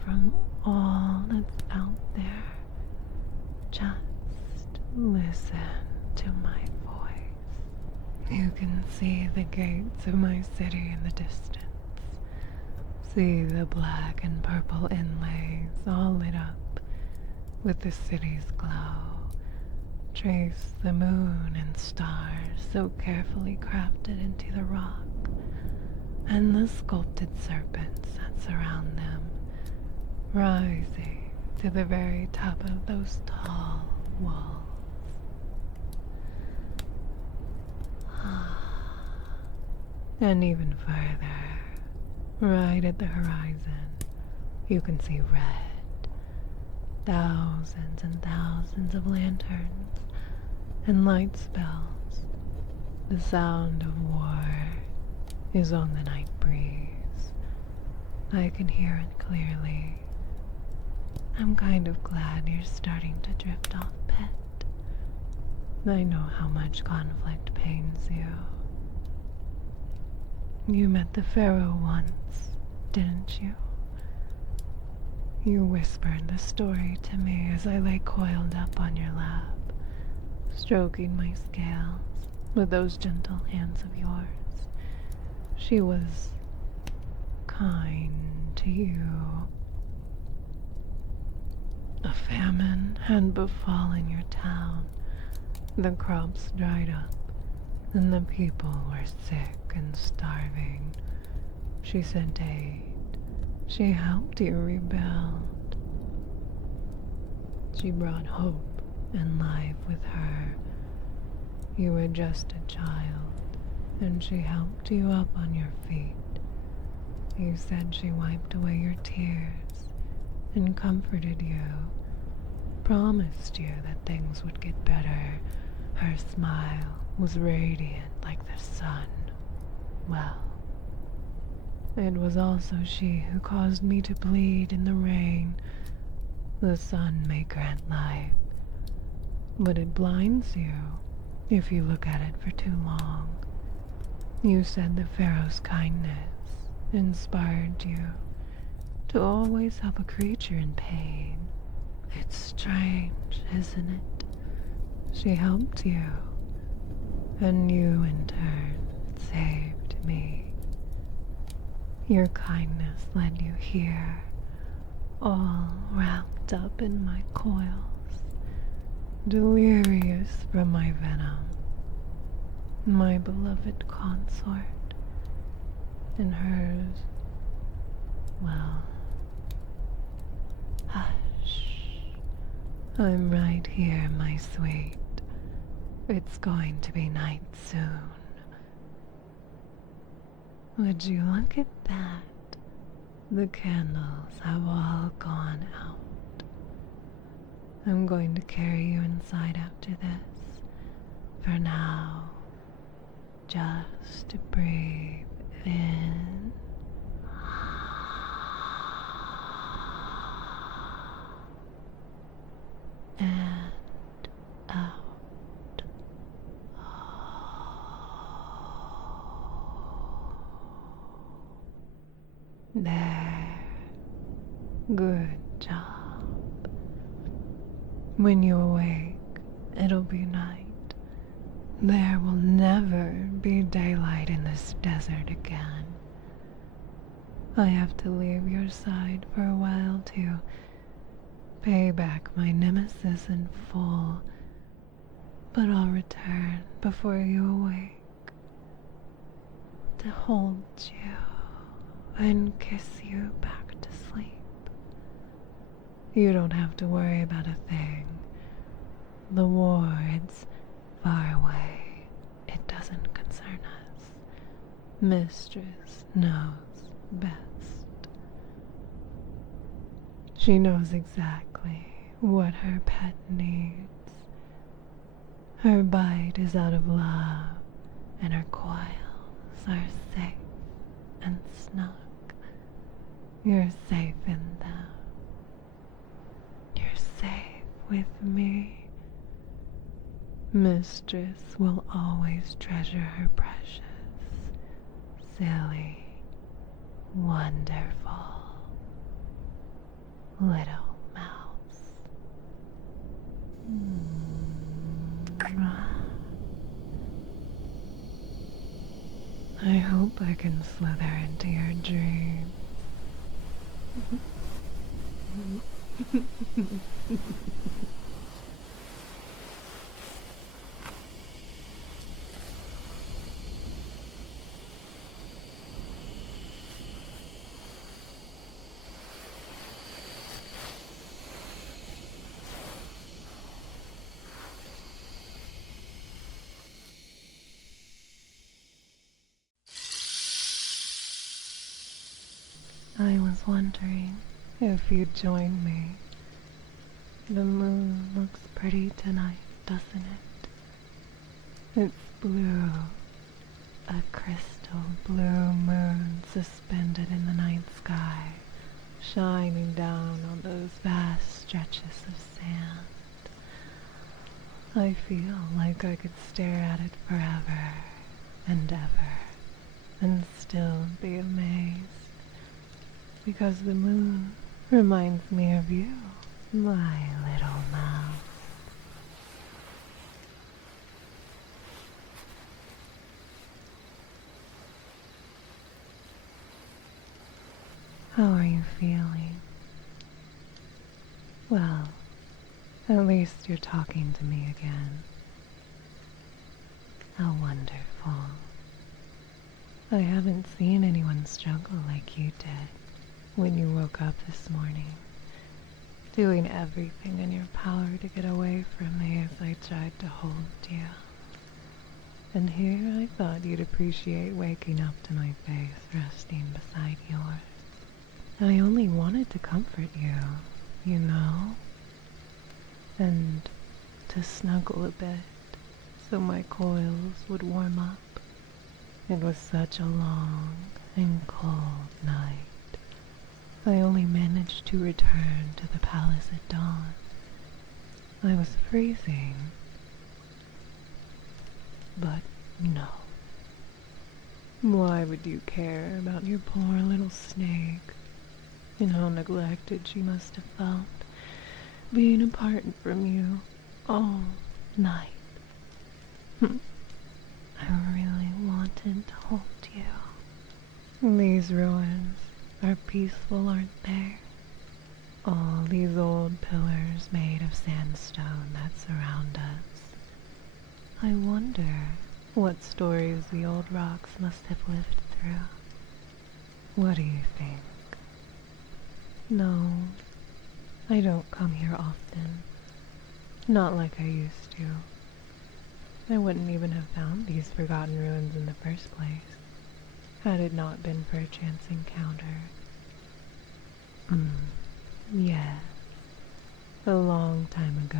from all that's out there. Just listen to my voice. You can see the gates of my city in the distance. See the black and purple inlays all lit up with the city's glow. Trace the moon and stars so carefully crafted into the rock, and the sculpted serpents that surround them, rising to the very top of those tall walls. And even further, right at the horizon, you can see red. Thousands and thousands of lanterns and light spells. The sound of war is on the night breeze. I can hear it clearly. I'm kind of glad you're starting to drift off, pet. I know how much conflict pains you. You met the pharaoh once, didn't you? You whispered the story to me as I lay coiled up on your lap, stroking my scales with those gentle hands of yours. She was kind to you. A famine had befallen your town. The crops dried up, and the people were sick and starving. She sent aid. She helped you rebuild. She brought hope and life with her. You were just a child, and she helped you up on your feet. You said she wiped away your tears and comforted you, promised you that things would get better. Her smile was radiant like the sun. Well, it was also she who caused me to bleed in the rain. The sun may grant life, but it blinds you if you look at it for too long. You said the pharaoh's kindness inspired you to always help a creature in pain. It's strange, isn't it? She helped you, and you in turn saved me. Your kindness led you here, all wrapped up in my coils, delirious from my venom. My beloved consort, and hers, well, hush. I'm right here, my sweet. It's going to be night soon. Would you look at that? The candles have all gone out. I'm going to carry you inside after this. For now, just breathe in and out. There. Good job. When you awake it'll be night. There will never be daylight in this desert again. I have to leave your side for a while to pay back my nemesis in full, but I'll return before you awake to hold you and kiss you back to sleep. You don't have to worry about a thing. The war, it's far away. It doesn't concern us. Mistress knows best. She knows exactly what her pet needs. Her bite is out of love, and her coils are safe and snug. You're safe in them. You're safe with me. Mistress will always treasure her precious, silly, wonderful little mouse. I hope I can slither into your dreams. I was wondering if you'd join me. The moon looks pretty tonight, doesn't it? It's blue, a crystal blue moon suspended in the night sky, shining down on those vast stretches of sand. I feel like I could stare at it forever and ever and still be amazed. Because the moon reminds me of you, my little mouse. How are you feeling? Well, at least you're talking to me again. How wonderful. I haven't seen anyone struggle like you did when you woke up this morning, doing everything in your power to get away from me as I tried to hold you. And here I thought you'd appreciate waking up to my face resting beside yours. I only wanted to comfort you, you know, and to snuggle a bit so my coils would warm up. It was such a long and cold night. I only managed to return to the palace at dawn. I was freezing. But no. Why would you care about your poor little snake? And how neglected she must have felt, being apart from you all night. I really wanted to hold you. These ruins are peaceful, aren't they? All these old pillars made of sandstone that surround us. I wonder what stories the old rocks must have lived through. What do you think? No, I don't come here often. Not like I used to. I wouldn't even have found these forgotten ruins in the first place, had it not been for a chance encounter. Yes, a long time ago,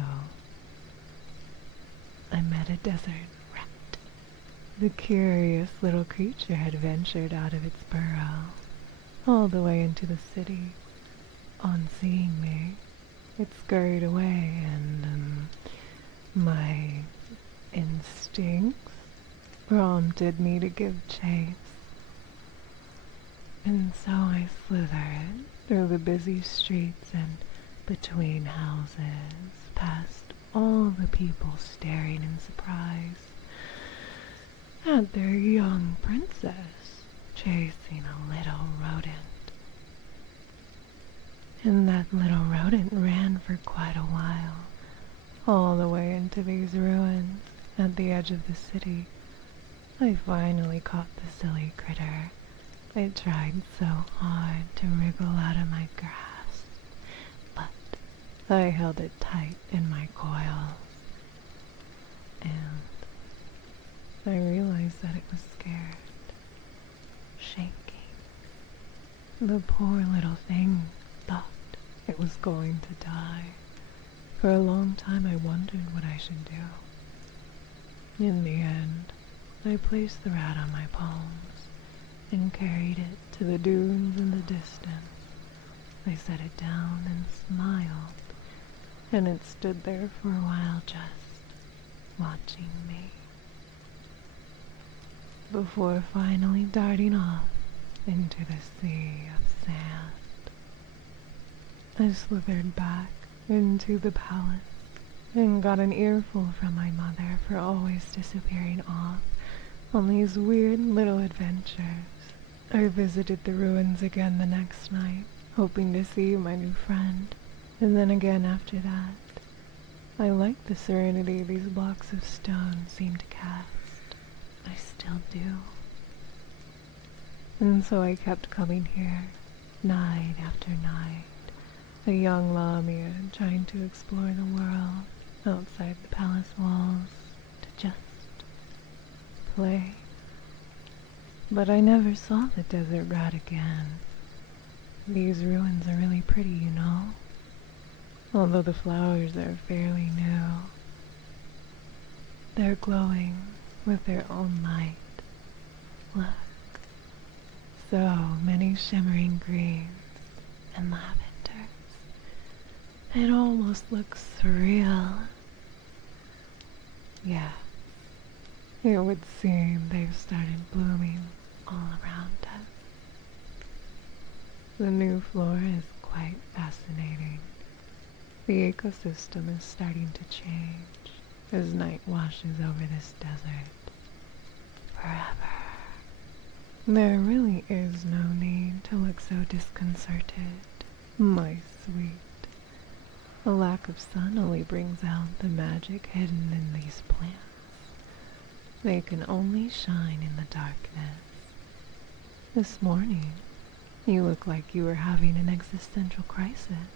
I met a desert rat. The curious little creature had ventured out of its burrow, all the way into the city. On seeing me, it scurried away, and my instincts prompted me to give chase. And so I slithered through the busy streets and between houses, past all the people staring in surprise at their young princess chasing a little rodent. And that little rodent ran for quite a while, all the way into these ruins at the edge of the city. I finally caught the silly critter. It tried so hard to wriggle out of my grasp, but I held it tight in my coils, and I realized that it was scared, shaking. The poor little thing thought it was going to die. For a long time I wondered what I should do. In the end, I placed the rat on my palms and carried it to the dunes in the distance. I set it down and smiled, and it stood there for a while just watching me, before finally darting off into the sea of sand. I slithered back into the palace and got an earful from my mother for always disappearing off on these weird little adventures. I visited the ruins again the next night, hoping to see my new friend, and then again after that. I liked the serenity these blocks of stone seemed to cast. I still do. And so I kept coming here, night after night, a young Lamia trying to explore the world outside the palace walls, to just play. But I never saw the desert rat again. These ruins are really pretty, you know, although the flowers are fairly new. They're glowing with their own light. Look, so many shimmering greens and lavenders. It almost looks surreal. Yeah, it would seem they've started blooming all around us. The new flora is quite fascinating. The ecosystem is starting to change as night washes over this desert forever. There really is no need to look so disconcerted, my sweet. A lack of sun only brings out the magic hidden in these plants. They can only shine in the darkness. This morning, you look like you were having an existential crisis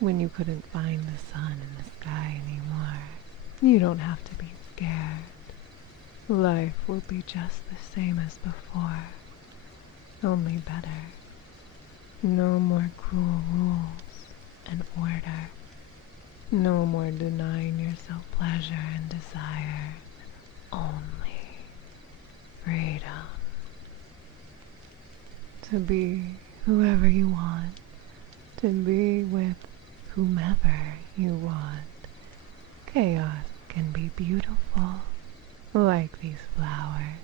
when you couldn't find the sun in the sky anymore. You don't have to be scared. Life will be just the same as before, only better. No more cruel rules and order. No more denying yourself pleasure and desire. Only freedom. To be whoever you want. To be with whomever you want. Chaos can be beautiful, like these flowers.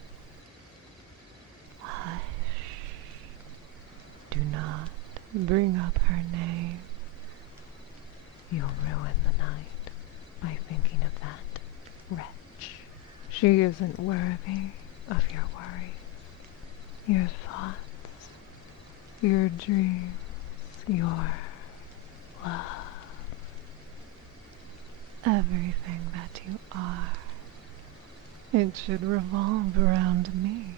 Hush. Do not bring up her name. You'll ruin the night by thinking of that wretch. She isn't worthy of your worries, your thoughts, your dreams, your love. Everything that you are. It should revolve around me,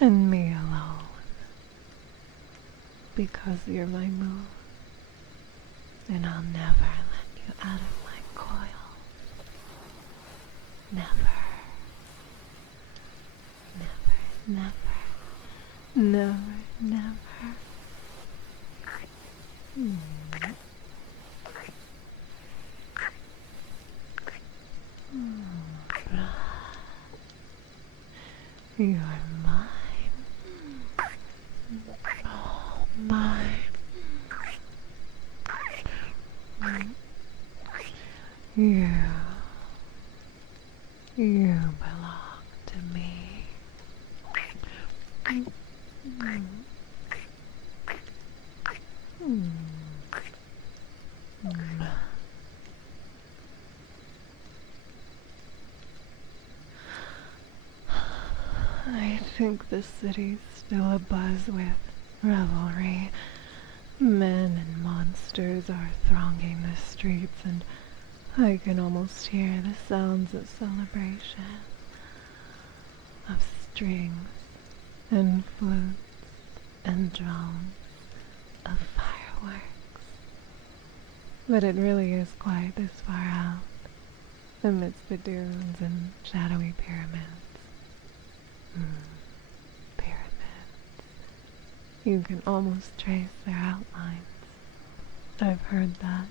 and me alone, because you're my moon. And I'll never let you out of my coil. Never. Never, never. Never, never. You're mine. Oh, mine. You belong to me. think the city's still abuzz with revelry. Men and monsters are thronging the streets, and I can almost hear the sounds of celebration, of strings and flutes and drums, of fireworks. But it really is quite this far out, amidst the dunes and shadowy pyramids. Pyramids. You can almost trace their outlines. I've heard that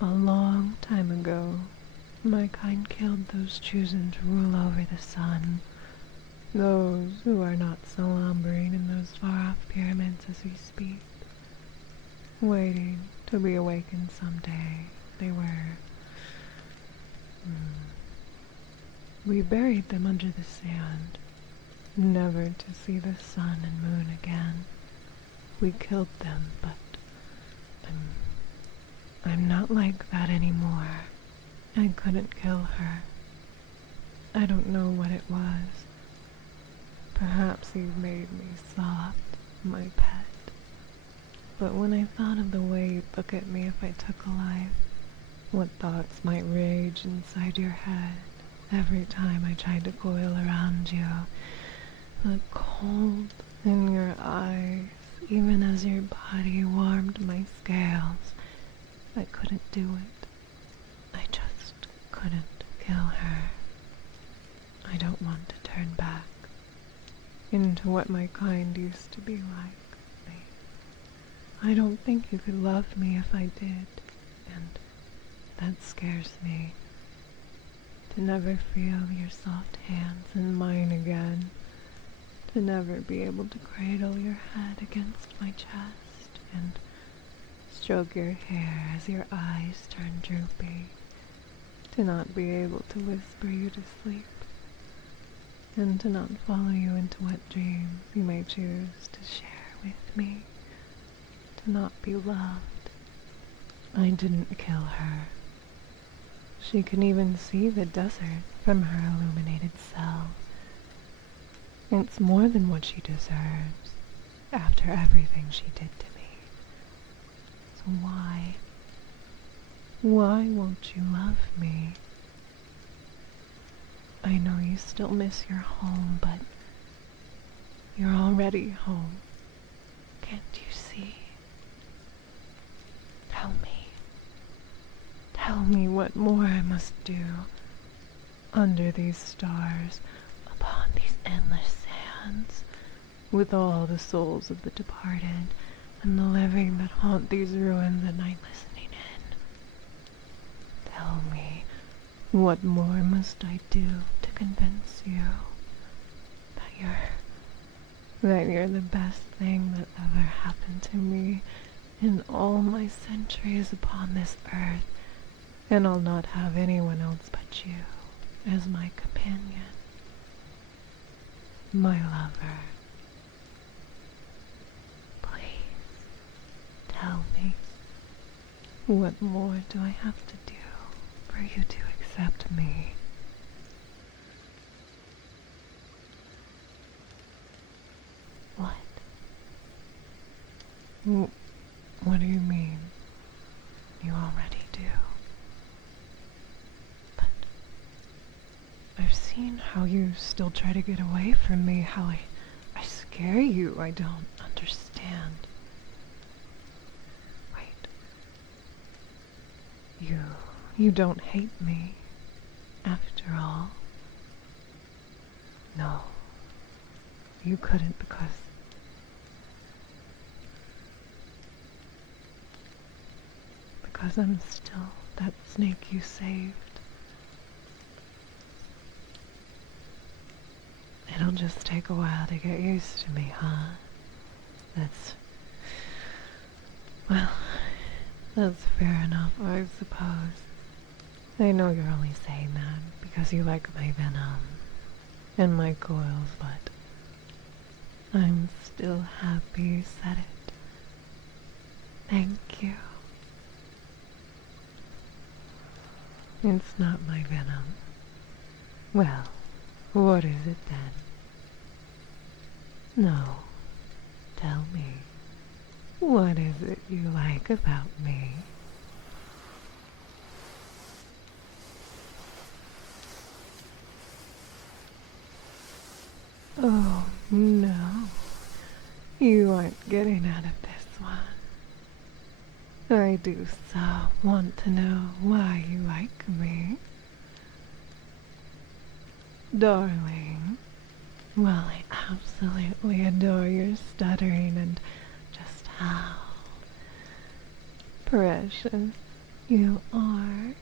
a long time ago, my kind killed those chosen to rule over the sun, those who are not slumbering in those far-off pyramids as we speak, waiting to be awakened someday. They were. We buried them under the sand, never to see the sun and moon again. We killed them, but I'm not like that anymore. I couldn't kill her. I don't know what it was. Perhaps he made me soft, my pet. But when I thought of the way you'd look at me if I took a life, what thoughts might rage inside your head every time I tried to coil around you, the cold in your eyes, even as your body warmed my scales, I couldn't do it. I just couldn't kill her. I don't want to turn back into what my kind used to be like me. I don't think you could love me if I did, and that scares me. To never feel your soft hands in mine again, to never be able to cradle your head against my chest and stroke your hair as your eyes turn droopy, to not be able to whisper you to sleep, and to not follow you into what dreams you may choose to share with me, to not be loved. I didn't kill her. She can even see the desert from her illuminated cell. It's more than what she deserves after everything she did to me. So why won't you love me? I know you still miss your home, but you're already home. Can't you see? Tell me what more I must do under these stars, upon these endless sands, with all the souls of the departed and the living that haunt these ruins at night listening in. Tell me, what more must I do to convince you that you're the best thing that ever happened to me in all my centuries upon this earth, and I'll not have anyone else but you as my companion, my lover. Please, tell me, what more do I have to do for you to accept me? What? What do you mean? You already do. But I've seen how you still try to get away from me, how I scare you. I don't understand. Wait. You don't hate me, after all. No, you couldn't because I'm still that snake you saved. It'll just take a while to get used to me, huh? That's fair enough, I suppose. I know you're only saying that because you like my venom and my coils, but I'm still happy you said it. Thank you. It's not my venom. Well, what is it then? No, tell me, what is it you like about me? Oh, no. You aren't getting out of this one. I do so want to know why you like me. Darling, well, I absolutely adore your stuttering and just how precious you are.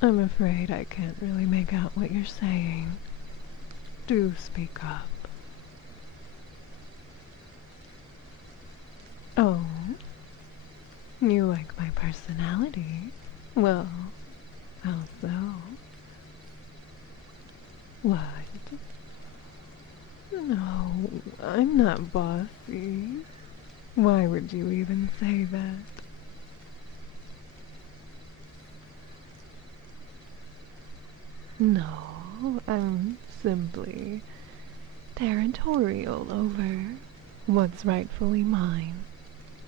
I'm afraid I can't really make out what you're saying. Do speak up. Oh, you like my personality? Well, how so? What? No, I'm not bossy. Why would you even say that? No, I'm simply territorial over what's rightfully mine.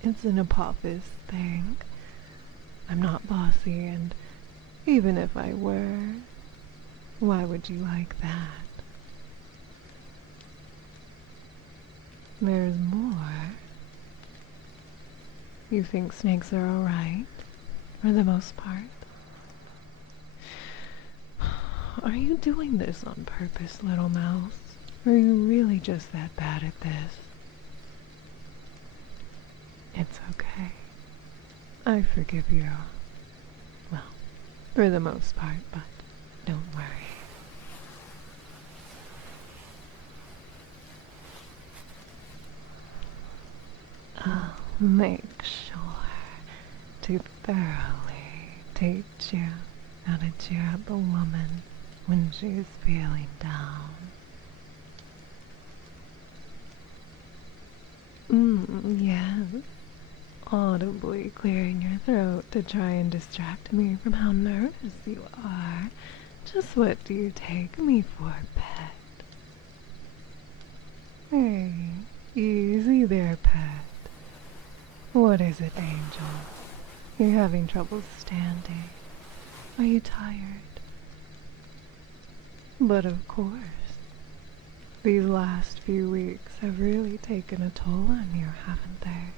It's an apophis thing. I'm not bossy, and even if I were, why would you like that? There's more. You think snakes are alright, for the most part? Are you doing this on purpose, little mouse? Or are you really just that bad at this? It's okay. I forgive you. Well, for the most part, but don't worry. I'll make sure to thoroughly teach you how to cheer up a woman when she's feeling down. Yes. Audibly clearing your throat to try and distract me from how nervous you are. Just what do you take me for, pet? Hey, easy there, pet. What is it, Angel? You're having trouble standing. Are you tired? But of course. These last few weeks have really taken a toll on you, haven't they?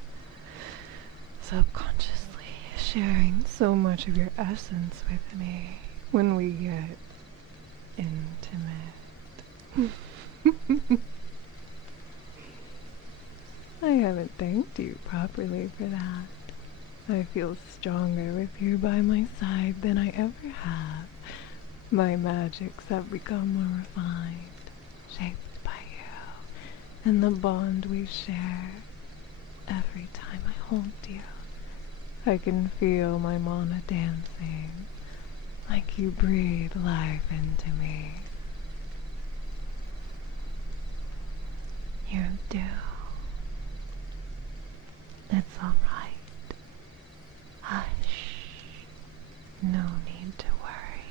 Subconsciously sharing so much of your essence with me when we get intimate. I haven't thanked you properly for that. I feel stronger with you by my side than I ever have. My magics have become more refined, shaped by you, and the bond we share. Every time I hold you, I can feel my mana dancing, like you breathe life into me. You do. It's all right. Hush. No need to worry.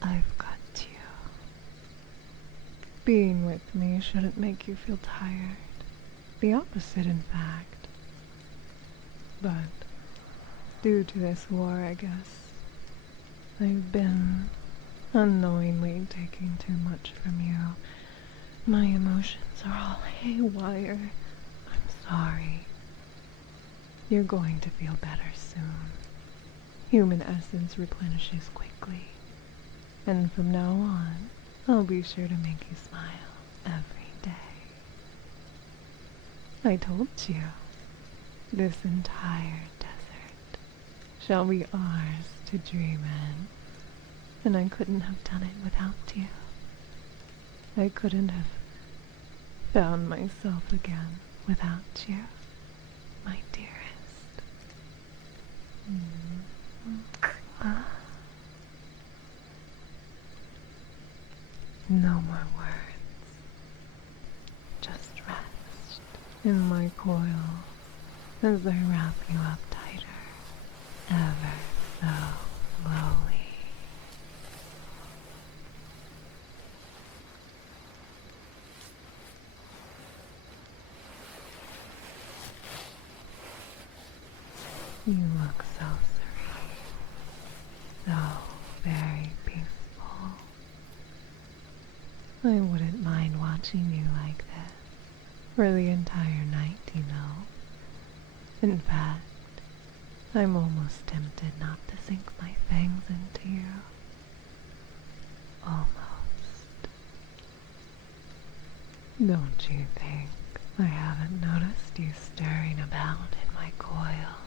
I've got you. Being with me shouldn't make you feel tired. The opposite, in fact. But due to this war, I guess, I've been unknowingly taking too much from you. My emotions are all haywire. I'm sorry. You're going to feel better soon. Human essence replenishes quickly. And from now on, I'll be sure to make you smile every day. I told you, this entire desert shall be ours to dream in, and I couldn't have done it without you. I couldn't have found myself again without you, my dearest. No more words. Just rest in my coil as I wrap you up tighter, ever so slowly. You look so serene, so very peaceful. I wouldn't mind watching you like this for the entire night, you know. In fact, I'm almost tempted not to sink my fangs into you. Almost. Don't you think I haven't noticed you stirring about in my coils,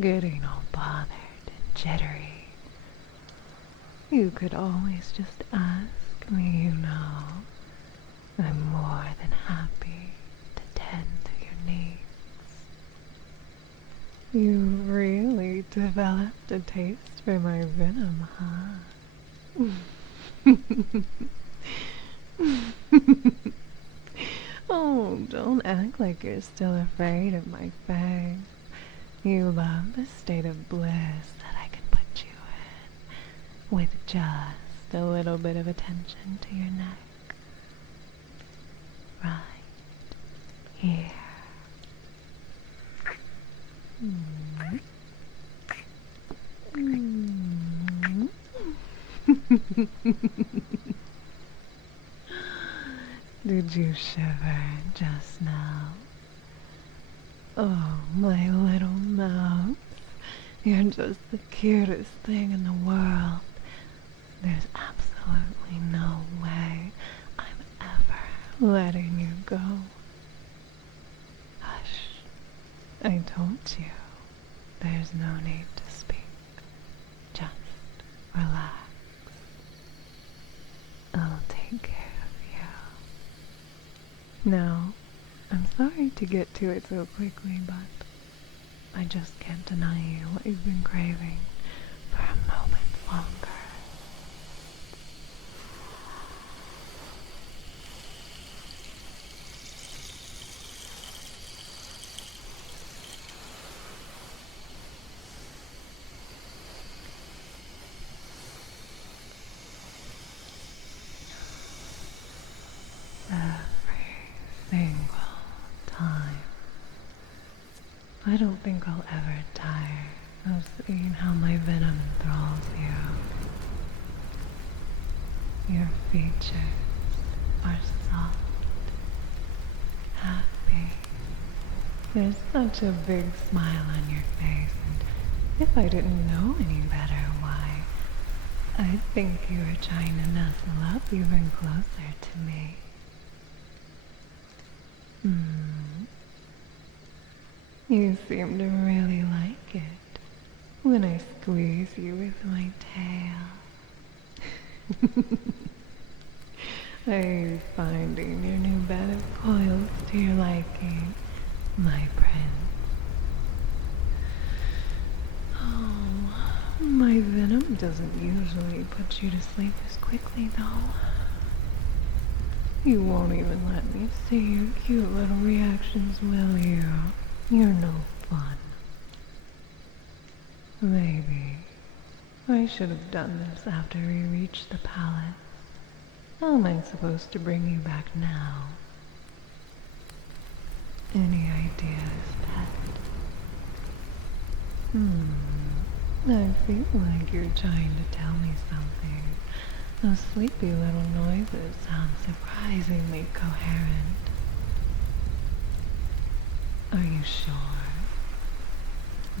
getting all bothered and jittery? You could always just ask me, you know. I'm more than happy to tend to your needs. You really developed a taste for my venom, huh? Oh, don't act like you're still afraid of my fangs. You love the state of bliss that I can put you in with just a little bit of attention to your neck. Right here. Did you shiver just now? Oh, my little mouse. You're just the cutest thing in the world. There's absolutely no way I'm ever letting you go. Hush. I told you. There's no need to speak. Just relax. I'll take care of you. Now, I'm sorry to get to it so quickly, but I just can't deny you what you've been craving for a moment longer. Every single time. I don't think I'll ever tire of seeing how my venom enthralls you. Your features are soft, happy. There's such a big smile on your face, and if I didn't know any better, why, I think you were trying to nestle up even closer to me. You seem to really like it when I squeeze you with my tail. Are you finding your new bed of coils to your liking, my prince? Oh, my venom doesn't usually put you to sleep as quickly, though. You won't even let me see your cute little reactions, will you? You're no fun. Maybe I should have done this after we reached the palace. How am I supposed to bring you back now? Any ideas, pet? I feel like you're trying to tell me something. Those sleepy little noises sound surprisingly coherent. Are you sure?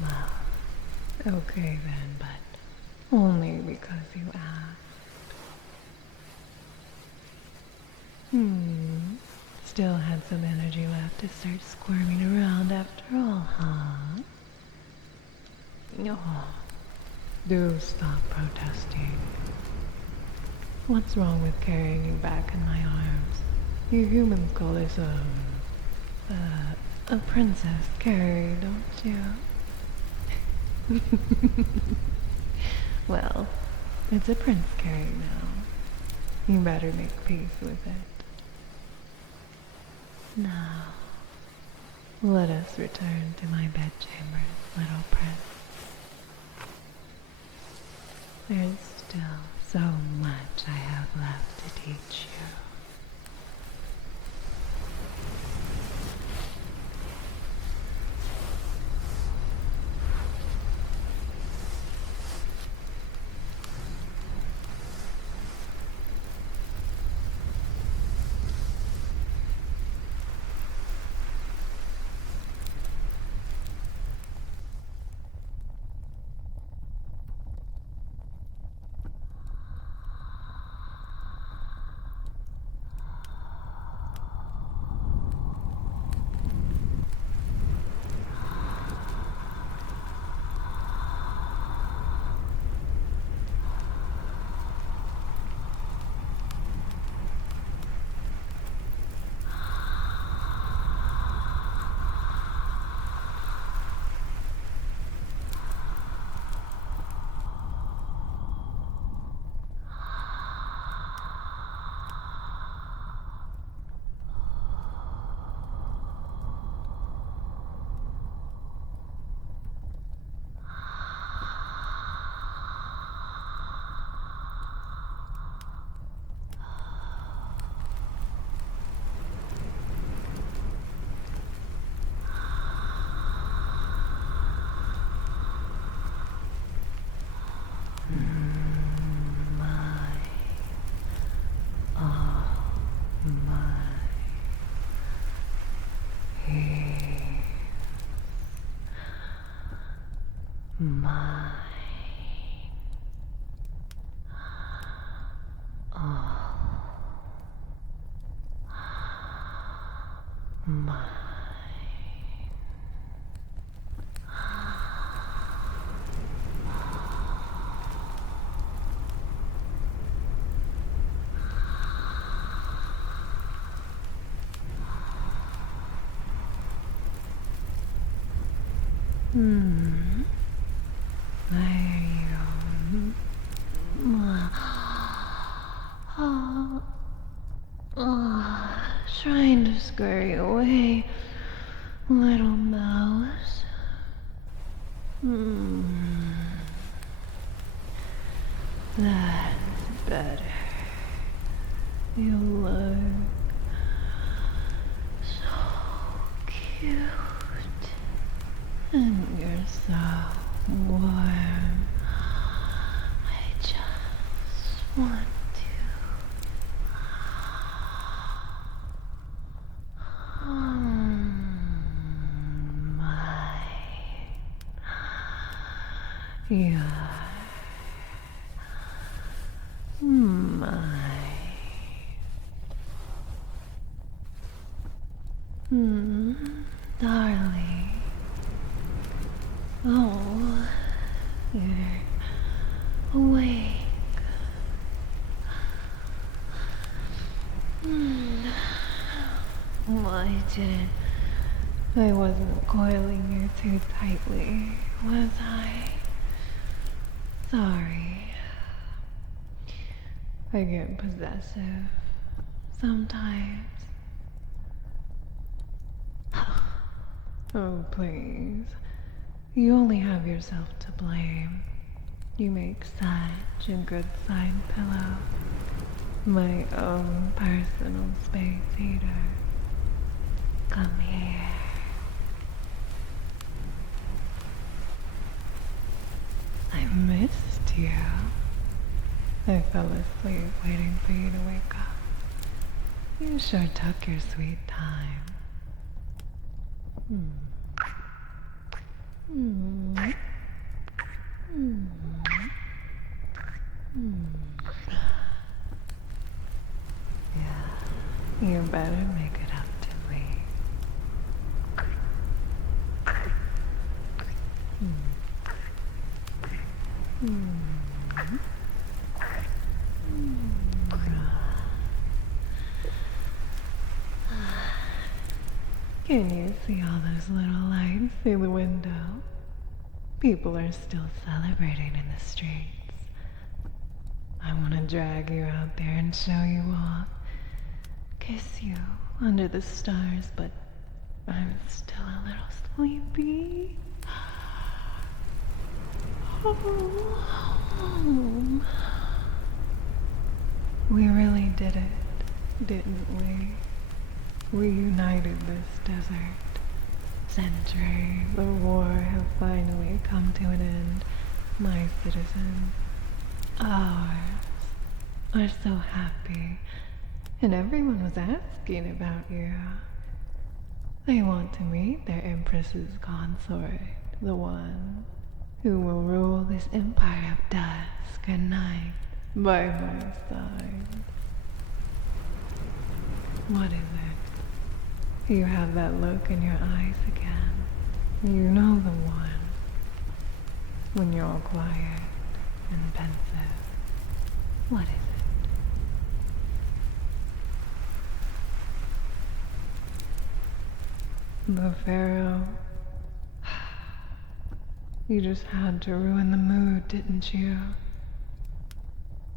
Well, okay then, but only because you asked. Still had some energy left to start squirming around after all, huh? Oh, do stop protesting. What's wrong with carrying you back in my arms? You humans call this, a princess carry, don't you? Well, it's a prince carry now. You better make peace with it. Now, let us return to my bedchambers, little prince. There's still so much I have left to teach you. Mine. All mine. There you go. Trying to scurry away, little mouse. That's better. You look so cute. And you're so warm. I just want you're mine. Darling. Oh, you're awake. Why didn't I wasn't coiling you too tightly, was I? Sorry. I get possessive sometimes. Oh, please. You only have yourself to blame. You make such a good side pillow. My own personal space heater. Come here. I missed you. I fell asleep waiting for you to wake up. You sure took your sweet time. Yeah, you better make it up to me. Can you see all those little lights through the window? People are still celebrating in the streets. I want to drag you out there and show you off. Kiss you under the stars, but I'm still a little sleepy. We really did it, didn't we? We united this desert. Centuries of war have finally come to an end. My citizens, ours, are so happy. And everyone was asking about you. They want to meet their empress's consort, the one who will rule this empire of dusk and night by my side. What is it? You have that look in your eyes again. You know the one. When you're all quiet and pensive. What is it? The pharaoh. You just had to ruin the mood, didn't you?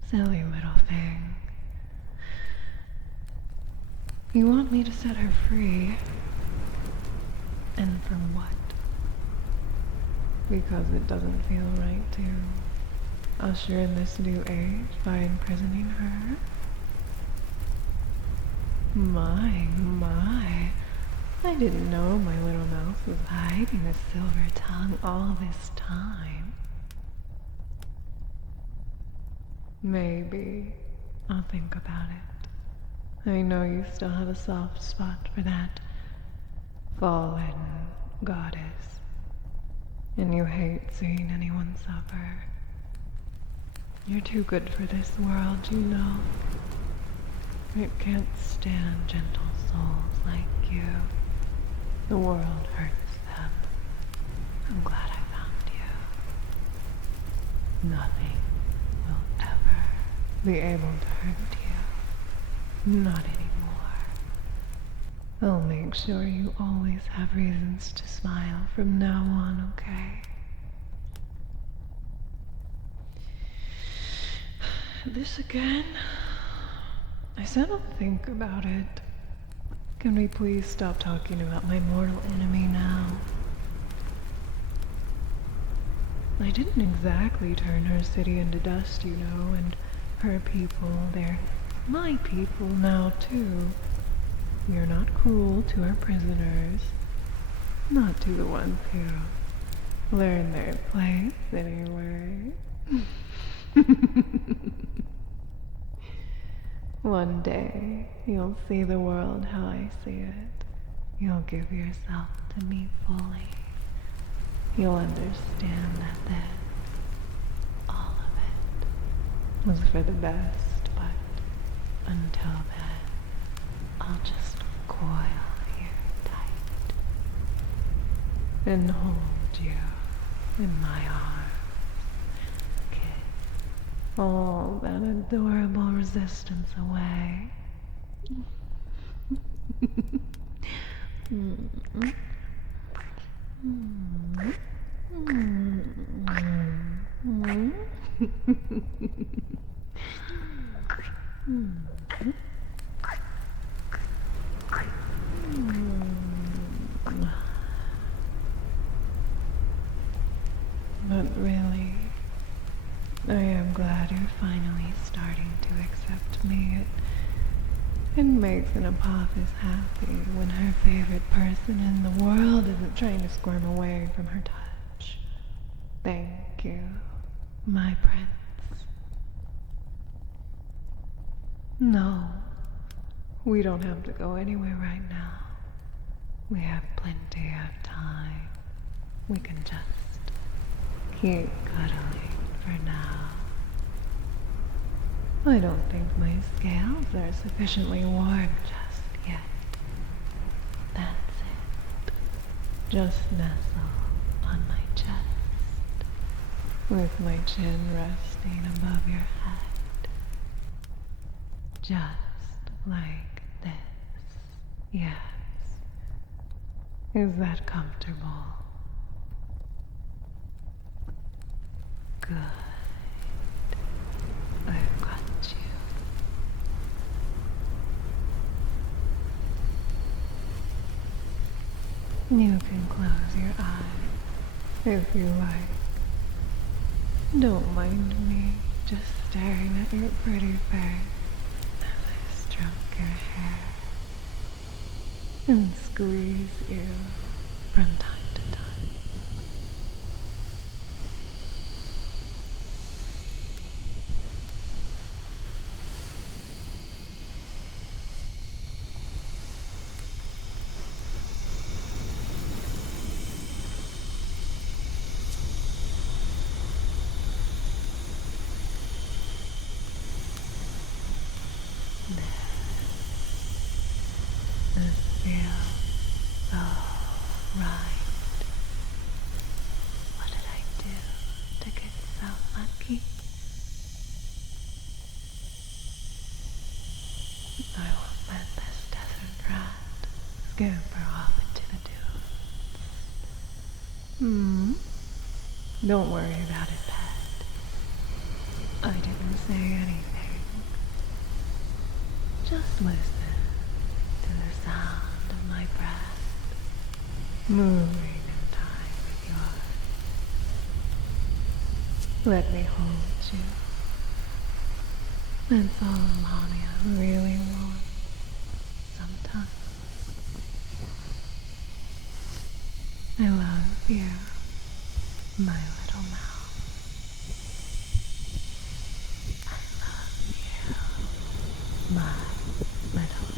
Silly little thing. You want me to set her free? And for what? Because it doesn't feel right to usher in this new age by imprisoning her? My. I didn't know my little mouse was hiding a silver tongue all this time. Maybe I'll think about it. I know you still have a soft spot for that fallen goddess. and you hate seeing anyone suffer. You're too good for this world, you know. It can't stand gentle souls like you. The world hurts them. I'm glad I found you. Nothing will ever be able to hurt you. Not anymore. I'll make sure you always have reasons to smile from now on, okay? This again? I said I'll think about it. Can we please stop talking about my mortal enemy now? I didn't exactly turn her city into dust, you know, and her people, they're my people now, too. We are not cruel to our prisoners, not to the ones who learn their place anyway. One day, you'll see the world how I see it. You'll give yourself to me fully. You'll understand that this, all of it, was for the best, but until then, I'll just coil you tight and hold you in my arms, kiss all that adorable resistance away. But really, I am glad you're finally starting to accept me. It makes an apophis happy when her favorite person in the world isn't trying to squirm away from her touch. Thank you, my prince. No, we don't have to go anywhere right now. We have plenty of time. We can just keep cuddling for now. I don't think my scales are sufficiently warm just yet. That's it. Just nestle on my chest, with my chin resting above your head. Just like this. Yes. Is that comfortable? Good. I've got you. You can close your eyes if you like. Don't mind me just staring at your pretty face as I stroke your hair and squeeze you from time to time. This feels so right. What did I do to get so lucky? I won't let this desert rat scamper off into the dunes. Don't worry about it, pet. I didn't say anything. Just listen to the sound of my breath moving in time with yours. Let me hold you. That's all Lamia really wants sometimes. I love you, my little mouse. I love you, my little